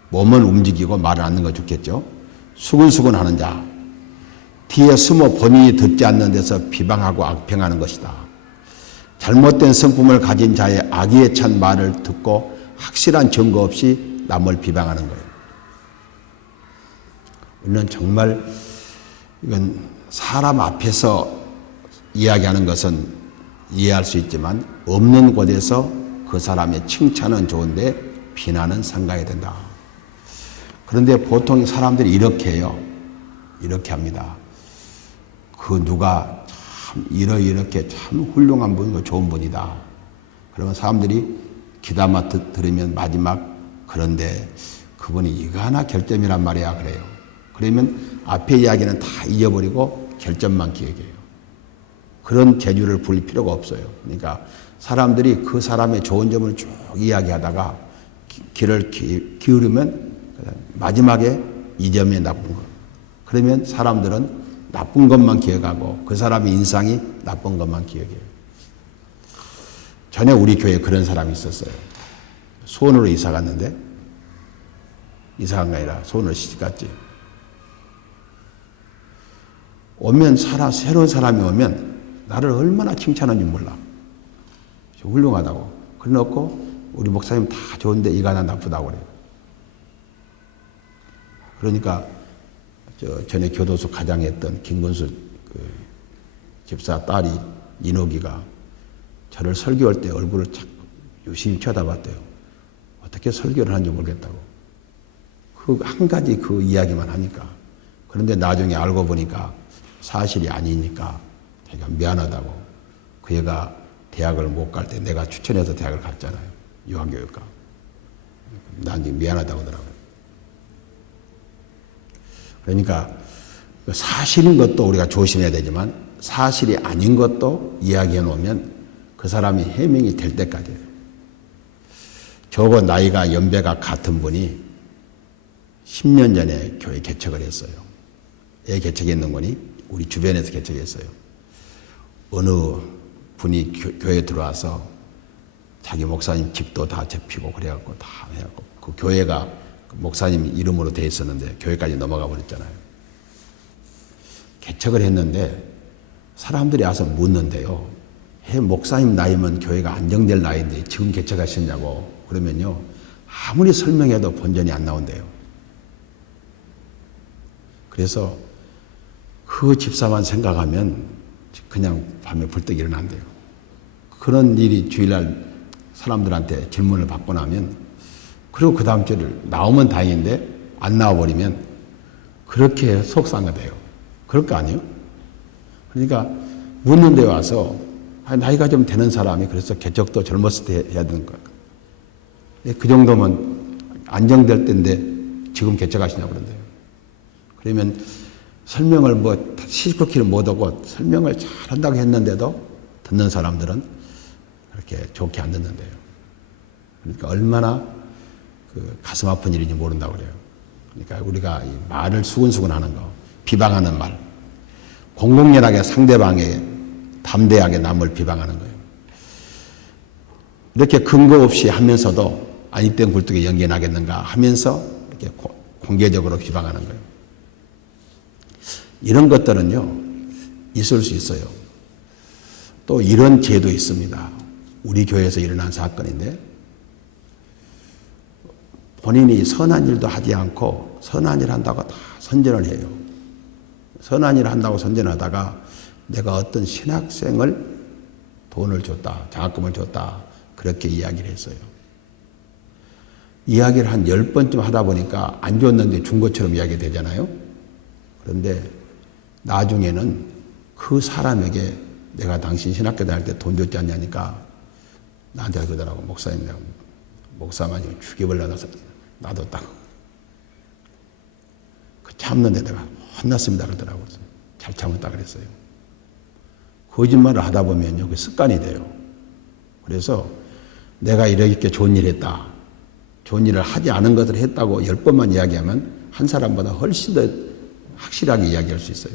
몸은 움직이고 말을 않는 거 좋겠죠. 수근수근 하는 자. 뒤에 숨어 본인이 듣지 않는 데서 비방하고 악평하는 것이다. 잘못된 성품을 가진 자의 악의에 찬 말을 듣고 확실한 증거 없이 남을 비방하는 거예요. 우리는 정말 이건 사람 앞에서 이야기하는 것은 이해할 수 있지만 없는 곳에서 그 사람의 칭찬은 좋은데 비난은 삼가야 된다. 그런데 보통 사람들이 이렇게 해요. 이렇게 합니다. 그 누가 참 이렇게 참 훌륭한 분이고 좋은 분이다. 그러면 사람들이 귀담아 들으면 마지막 그런데 그분이 이거 하나 결점이란 말이야 그래요. 그러면 앞에 이야기는 다 잊어버리고 결점만 기억해요. 그런 재주를 부릴 필요가 없어요. 그러니까 사람들이 그 사람의 좋은 점을 쭉 이야기하다가 귀를 기울이면 마지막에 이 점이 나쁜 거. 그러면 사람들은 나쁜 것만 기억하고 그 사람의 인상이 나쁜 것만 기억해요. 전에 우리 교회에 그런 사람이 있었어요. 수원으로 이사 갔는데 이사간 게 아니라 수원으로 시집갔지. 오면 새로운 사람이 오면 나를 얼마나 칭찬하는지 몰라. 훌륭하다고. 그래놓고 우리 목사님 다 좋은데 이가 하나 나쁘다고 그래요. 그러니까 전에 교도소 가장했던 김건수 집사 딸이 인옥이가 저를 설교할 때 얼굴을 착 유심히 쳐다봤대요. 어떻게 설교를 하는지 모르겠다고. 그 한 가지 그 이야기만 하니까. 그런데 나중에 알고 보니까 사실이 아니니까 자기가 미안하다고. 그 애가 대학을 못 갈 때 내가 추천해서 대학을 갔잖아요. 유아교육과. 나한테 미안하다고 하더라고요. 그러니까 사실인 것도 우리가 조심해야 되지만 사실이 아닌 것도 이야기해 놓으면 그 사람이 해명이 될 때까지예요. 저거 나이가 연배가 같은 분이 10년 전에 교회 개척을 했어요. 애 개척했는 거니 우리 주변에서 개척했어요. 어느 분이 교회에 들어와서 자기 목사님 집도 다 접히고 그래갖고 다 해갖고 그 교회가 목사님 이름으로 돼 있었는데 교회까지 넘어가 버렸잖아요. 개척을 했는데 사람들이 와서 묻는데요. 목사님 나이면 교회가 안정될 나이인데 지금 개척하셨냐고 그러면요. 아무리 설명해도 본전이 안 나온대요. 그래서 그 집사만 생각하면 그냥 밤에 불떡 일어난대요. 그런 일이 주일날 사람들한테 질문을 받고 나면 그리고 그 다음 주를 나오면 다행인데 안 나와버리면 그렇게 속상하대요. 그럴 거 아니에요? 그러니까 묻는 데 와서 나이가 좀 되는 사람이 그래서 개척도 젊었을 때 해야 되는 거야. 그 정도면 안정될 때인데 지금 개척하시냐고 그런대요. 그러면 설명을 시시콜콜 못 하고 설명을 잘 한다고 했는데도 듣는 사람들은 그렇게 좋게 안 듣는데요. 그러니까 얼마나 가슴 아픈 일인지 모른다고 그래요. 그러니까 우리가 이 말을 수근수근 하는 거, 비방하는 말, 공공연하게 상대방에 담대하게 남을 비방하는 거예요. 이렇게 근거 없이 하면서도 아니 땐 굴뚝에 연기 나겠는가 하면서 이렇게 공개적으로 비방하는 거예요. 이런 것들은요, 있을 수 있어요. 또 이런 죄도 있습니다. 우리 교회에서 일어난 사건인데, 본인이 선한 일도 하지 않고 선한 일 한다고 다 선전을 해요. 선한 일 한다고 선전하다가 내가 어떤 신학생을 돈을 줬다, 장학금을 줬다, 그렇게 이야기를 했어요. 이야기를 한 10번쯤 하다 보니까 안 줬는데 준 것처럼 이야기가 되잖아요. 그런데 나중에는 그 사람에게 내가 당신 신학교 다닐 때 돈 줬지 않냐니까 나한테 그러더라고. 목사님, 내가 목사만 죽여버려서 놔뒀다고. 그 참는데 내가 혼났습니다 그러더라고. 잘 참았다 그랬어요. 거짓말을 하다 보면요, 그 습관이 돼요. 그래서 내가 이렇게 좋은 일 했다. 좋은 일을 하지 않은 것을 했다고 10번만 이야기하면 한 사람보다 훨씬 더 확실하게 이야기할 수 있어요.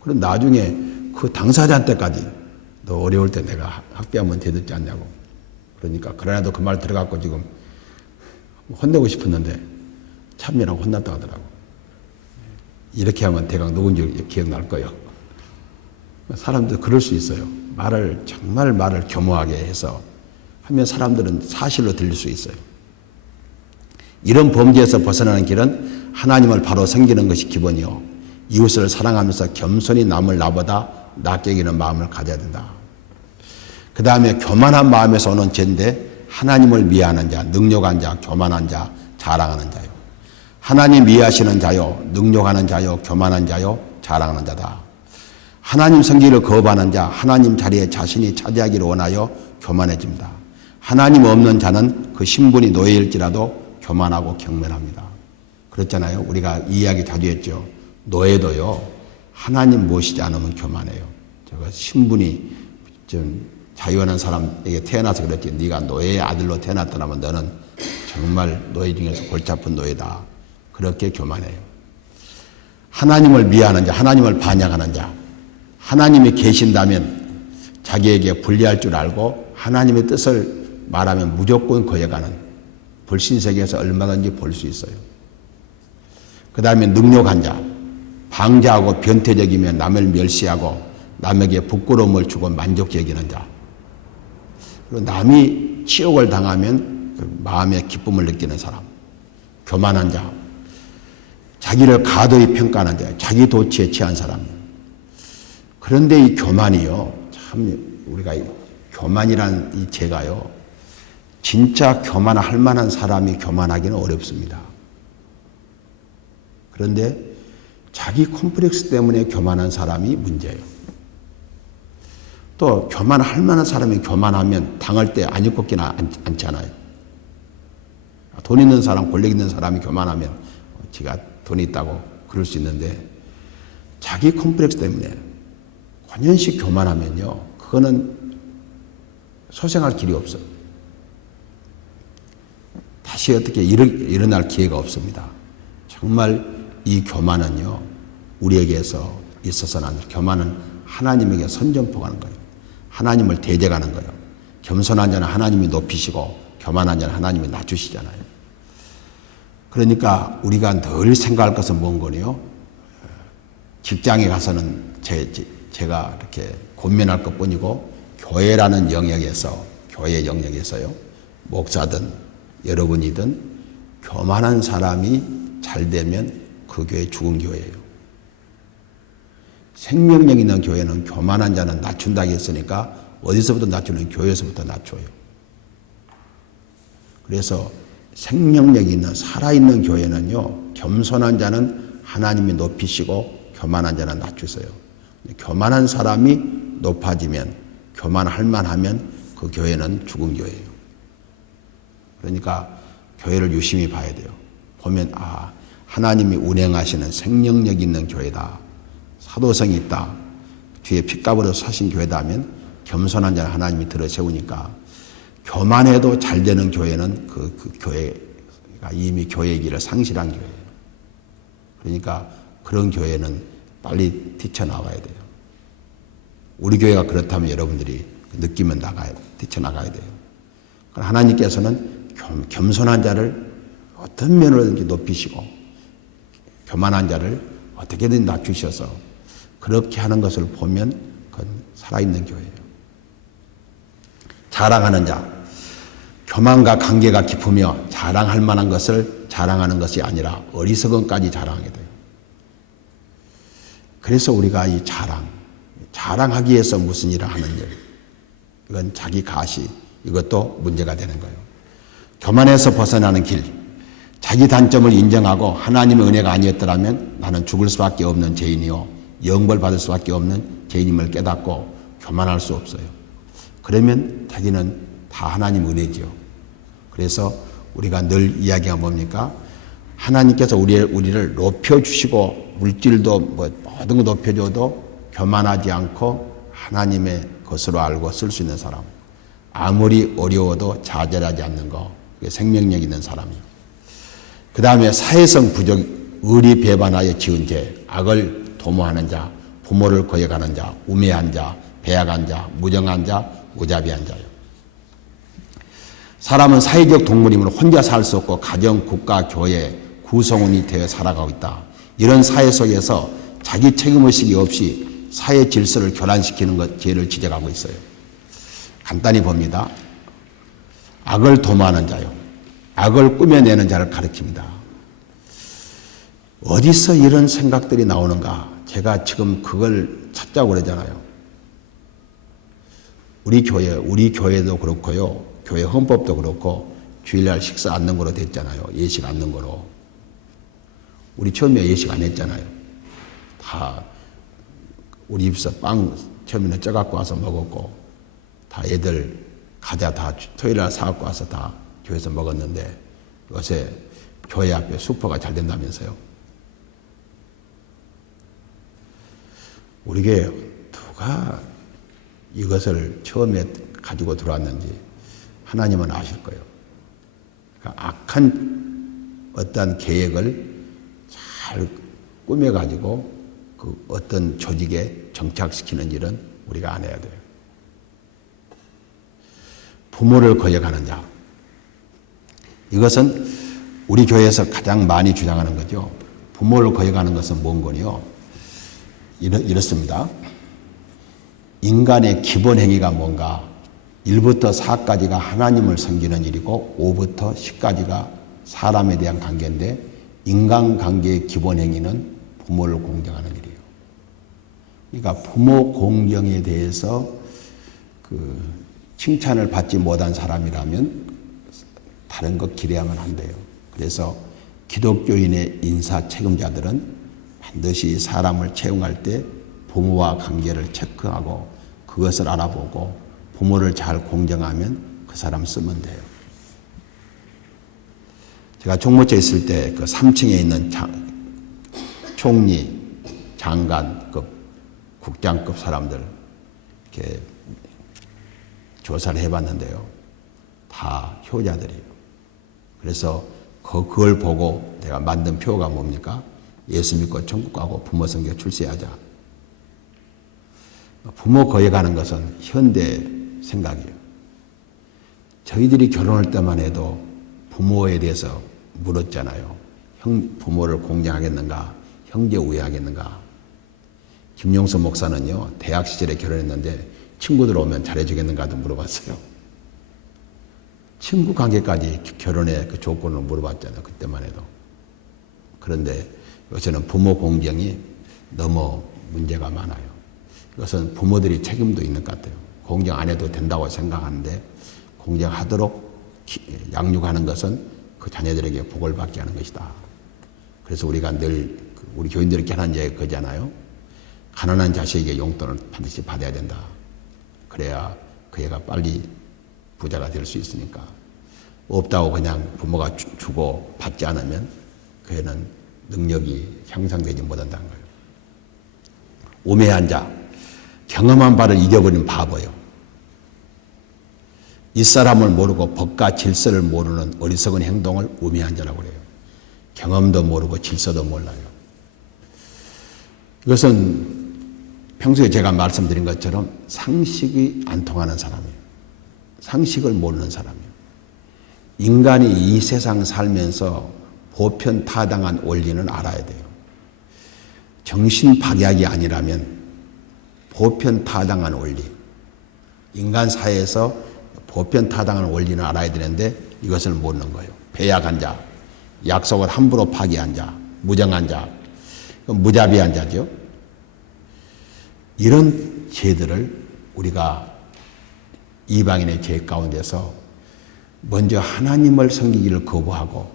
그럼 나중에 그 당사자한테까지 너 어려울 때 내가 학비 한번 대듣지 않냐고. 그러니까 그러나도 그 말 들어갖고 지금 혼내고 싶었는데 참이라고 혼났다 하더라고. 이렇게 하면 대강 누군지 기억날 거예요. 사람들 그럴 수 있어요. 정말 말을 교묘하게 해서 하면 사람들은 사실로 들릴 수 있어요. 이런 범죄에서 벗어나는 길은 하나님을 바로 섬기는 것이 기본이요. 이웃을 사랑하면서 겸손히 남을 나보다 낮게 여기는 마음을 가져야 된다. 그 다음에 교만한 마음에서 오는 죄인데 하나님을 미워하는 자, 능욕한 자, 교만한 자, 자랑하는 자요. 하나님 미워하시는 자요, 능욕하는 자요, 교만한 자요, 자랑하는 자다. 하나님 성기를 거부하는 자, 하나님 자리에 자신이 차지하기를 원하여 교만해집니다. 하나님 없는 자는 그 신분이 노예일지라도 교만하고 경멸합니다. 그렇잖아요. 우리가 이 이야기 자주 했죠. 노예도요, 하나님 모시지 않으면 교만해요. 제가 신분이 좀 자유한 사람에게 태어나서 그랬지, 네가 노예의 아들로 태어났더라면 너는 정말 노예 중에서 골치 아픈 노예다. 그렇게 교만해요. 하나님을 미워하는 자, 하나님을 반역하는 자, 하나님이 계신다면 자기에게 불리할 줄 알고 하나님의 뜻을 말하면 무조건 거역하는 불신세계에서 얼마든지 볼 수 있어요. 그 다음에 능욕한 자, 방자하고 변태적이며 남을 멸시하고 남에게 부끄러움을 주고 만족히 여기는 자, 그리고 남이 치욕을 당하면 그 마음의 기쁨을 느끼는 사람, 교만한 자, 자기를 가도히 평가하는 자, 자기 도취에 취한 사람. 그런데 이 교만이요, 참 우리가 교만이란 이 죄가요, 진짜 교만할 만한 사람이 교만하기는 어렵습니다. 그런데 자기 콤플렉스 때문에 교만한 사람이 문제예요. 또 교만할 만한 사람이 교만하면 당할 때 안 입겁지는 않잖아요. 돈 있는 사람, 권력 있는 사람이 교만하면 지가 돈이 있다고 그럴 수 있는데 자기 콤플렉스 때문에 권연식 교만하면요, 그거는 소생할 길이 없어요. 다시 어떻게 일어날 기회가 없습니다. 정말 이 교만은요, 우리에게서 있어서는 안 돼요. 교만은 하나님에게 선전포가는 거예요. 하나님을 대적하는 거예요. 겸손한 자는 하나님이 높이시고 교만한 자는 하나님이 낮추시잖아요. 그러니까 우리가 늘 생각할 것은 뭔 거니요? 직장에 가서는 제가 이렇게 권면할 것뿐이고 교회라는 영역에서, 교회 영역에서요, 목사든 여러분이든 교만한 사람이 잘 되면 그 교회 죽은 교회예요. 생명력 있는 교회는 교만한 자는 낮춘다고 했으니까 어디서부터 낮추는? 교회에서부터 낮춰요. 그래서 생명력 있는 살아있는 교회는요, 겸손한 자는 하나님이 높이시고 교만한 자는 낮추세요. 교만한 사람이 높아지면, 교만할 만하면 그 교회는 죽은 교회예요. 그러니까 교회를 유심히 봐야 돼요. 보면 하나님이 운행하시는 생명력 있는 교회다. 사도성이 있다. 뒤에 핏값으로 사신 교회다 하면 겸손한 자는 하나님이 들어 세우니까 교만해도 잘 되는 교회는 그 교회가 이미 교회의 길을 상실한 교회예요. 그러니까 그런 교회는 빨리 뛰쳐나와야 돼요. 우리 교회가 그렇다면 여러분들이 느끼면 뛰쳐나가야 돼요. 하나님께서는 겸손한 자를 어떤 면으로든지 높이시고 교만한 자를 어떻게든 낮추셔서 그렇게 하는 것을 보면 그건 살아있는 교회예요. 자랑하는 자, 교만과 관계가 깊으며 자랑할 만한 것을 자랑하는 것이 아니라 어리석음까지 자랑하게 돼요. 그래서 우리가 이 자랑하기 위해서 무슨 일을 하는 일, 이건 자기 가시, 이것도 문제가 되는 거예요. 교만에서 벗어나는 길, 자기 단점을 인정하고 하나님의 은혜가 아니었더라면 나는 죽을 수밖에 없는 죄인이요, 영벌 받을 수밖에 없는 죄인임을 깨닫고 교만할 수 없어요. 그러면 자기는 다 하나님 은혜죠. 그래서 우리가 늘 이야기가 뭡니까? 하나님께서 우리를 높여주시고 물질도 모든 거 높여줘도 교만하지 않고 하나님의 것으로 알고 쓸 수 있는 사람. 아무리 어려워도 좌절하지 않는 거. 그게 생명력 있는 사람이에요. 그 다음에 사회성 부족, 의리 배반하여 지은 죄, 악을 도모하는 자, 부모를 거역하는 자, 우매한 자, 배약한 자, 무정한 자, 무자비한 자요. 사람은 사회적 동물이므로 혼자 살 수 없고 가정, 국가, 교회, 구성원이 되어 살아가고 있다. 이런 사회 속에서 자기 책임의식이 없이 사회 질서를 교란시키는 것, 죄를 지적하고 있어요. 간단히 봅니다. 악을 도모하는 자요. 악을 꾸며내는 자를 가리킵니다. 어디서 이런 생각들이 나오는가? 제가 지금 그걸 찾자고 그러잖아요. 우리 교회도 그렇고요. 교회 헌법도 그렇고 주일날 식사 않는 거로 됐잖아요. 예식 않는 거로. 우리 처음에 예식 안 했잖아요. 다 우리 집에서 빵 처음에는 쪄갖고 와서 먹었고 다 애들 과자 다 토요일날 사갖고 와서 다 교회에서 먹었는데 요새 교회 앞에 수퍼가 잘 된다면서요. 우리 교회 누가 이것을 처음에 가지고 들어왔는지 하나님은 아실 거예요. 그러니까 악한 어떤 계획을 잘 꾸며가지고 그 어떤 조직에 정착시키는 일은 우리가 안 해야 돼요. 부모를 거역하는 자. 이것은 우리 교회에서 가장 많이 주장하는 거죠. 부모를 거역하는 것은 뭔 거요? 이렇습니다. 인간의 기본 행위가 뭔가 1부터 4까지가 하나님을 섬기는 일이고 5부터 10까지가 사람에 대한 관계인데 인간관계의 기본 행위는 부모를 공경하는 일이에요. 그러니까 부모 공경에 대해서 칭찬을 받지 못한 사람이라면 다른 것 기대하면 안 돼요. 그래서 기독교인의 인사 책임자들은 반드시 사람을 채용할 때 부모와 관계를 체크하고 그것을 알아보고 부모를 잘 공경하면 그 사람 쓰면 돼요. 제가 총무처에 있을 때 그 3층에 있는 총리, 장관급, 국장급 사람들 이렇게 조사를 해봤는데요. 다 효자들이에요. 그래서 그걸 보고 내가 만든 표가 뭡니까? 예수 믿고 천국 가고 부모 섬겨 출세하자. 부모 거역하는 것은 현대 생각이에요. 저희들이 결혼할 때만 해도 부모에 대해서 물었잖아요. 부모를 공경하겠는가? 형제 우애하겠는가? 김용수 목사는요, 대학 시절에 결혼했는데 친구들 오면 잘해주겠는가도 물어봤어요. 친구 관계까지 결혼의 그 조건을 물어봤잖아요. 그때만 해도. 그런데 요새는 부모 공경이 너무 문제가 많아요. 이것은 부모들이 책임도 있는 것 같아요. 공경 안 해도 된다고 생각하는데 공경하도록 양육하는 것은 그 자녀들에게 복을 받게 하는 것이다. 그래서 우리가 늘 우리 교인들이 이렇게 하는 얘기가 그잖아요. 가난한 자식에게 용돈을 반드시 받아야 된다. 그래야 그 애가 빨리 부자가 될 수 있으니까. 없다고 그냥 부모가 주고 받지 않으면 그 애는 능력이 향상되지 못한다는 거예요. 우매한 자, 경험한 바를 잊어버린 바보요. 윗사람을 모르고 법과 질서를 모르는 어리석은 행동을 우매한 자라고 그래요. 경험도 모르고 질서도 몰라요. 이것은 평소에 제가 말씀드린 것처럼 상식이 안 통하는 사람이에요. 상식을 모르는 사람이에요. 인간이 이 세상 살면서 보편타당한 원리는 알아야 돼요. 정신박약이 아니라면 보편타당한 원리, 인간 사회에서 보편타당한 원리는 알아야 되는데 이것을 모르는 거예요. 배약한 자, 약속을 함부로 파기한 자, 무정한 자, 무자비한 자죠. 이런 죄들을 우리가 이방인의 죄 가운데서 먼저 하나님을 섬기기를 거부하고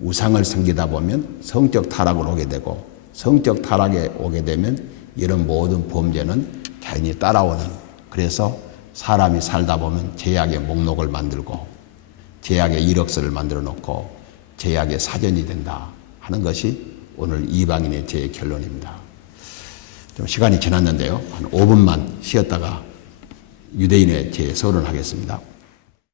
우상을 섬기다 보면 성적 타락을 오게 되고 성적 타락에 오게 되면 이런 모든 범죄는 자연히 따라오는, 그래서 사람이 살다 보면 죄악의 목록을 만들고 죄악의 이력서를 만들어 놓고 죄악의 사전이 된다 하는 것이 오늘 이방인의 죄의 결론입니다. 좀 시간이 지났는데요. 한 5분만 쉬었다가 유대인의 죄에 서론하겠습니다.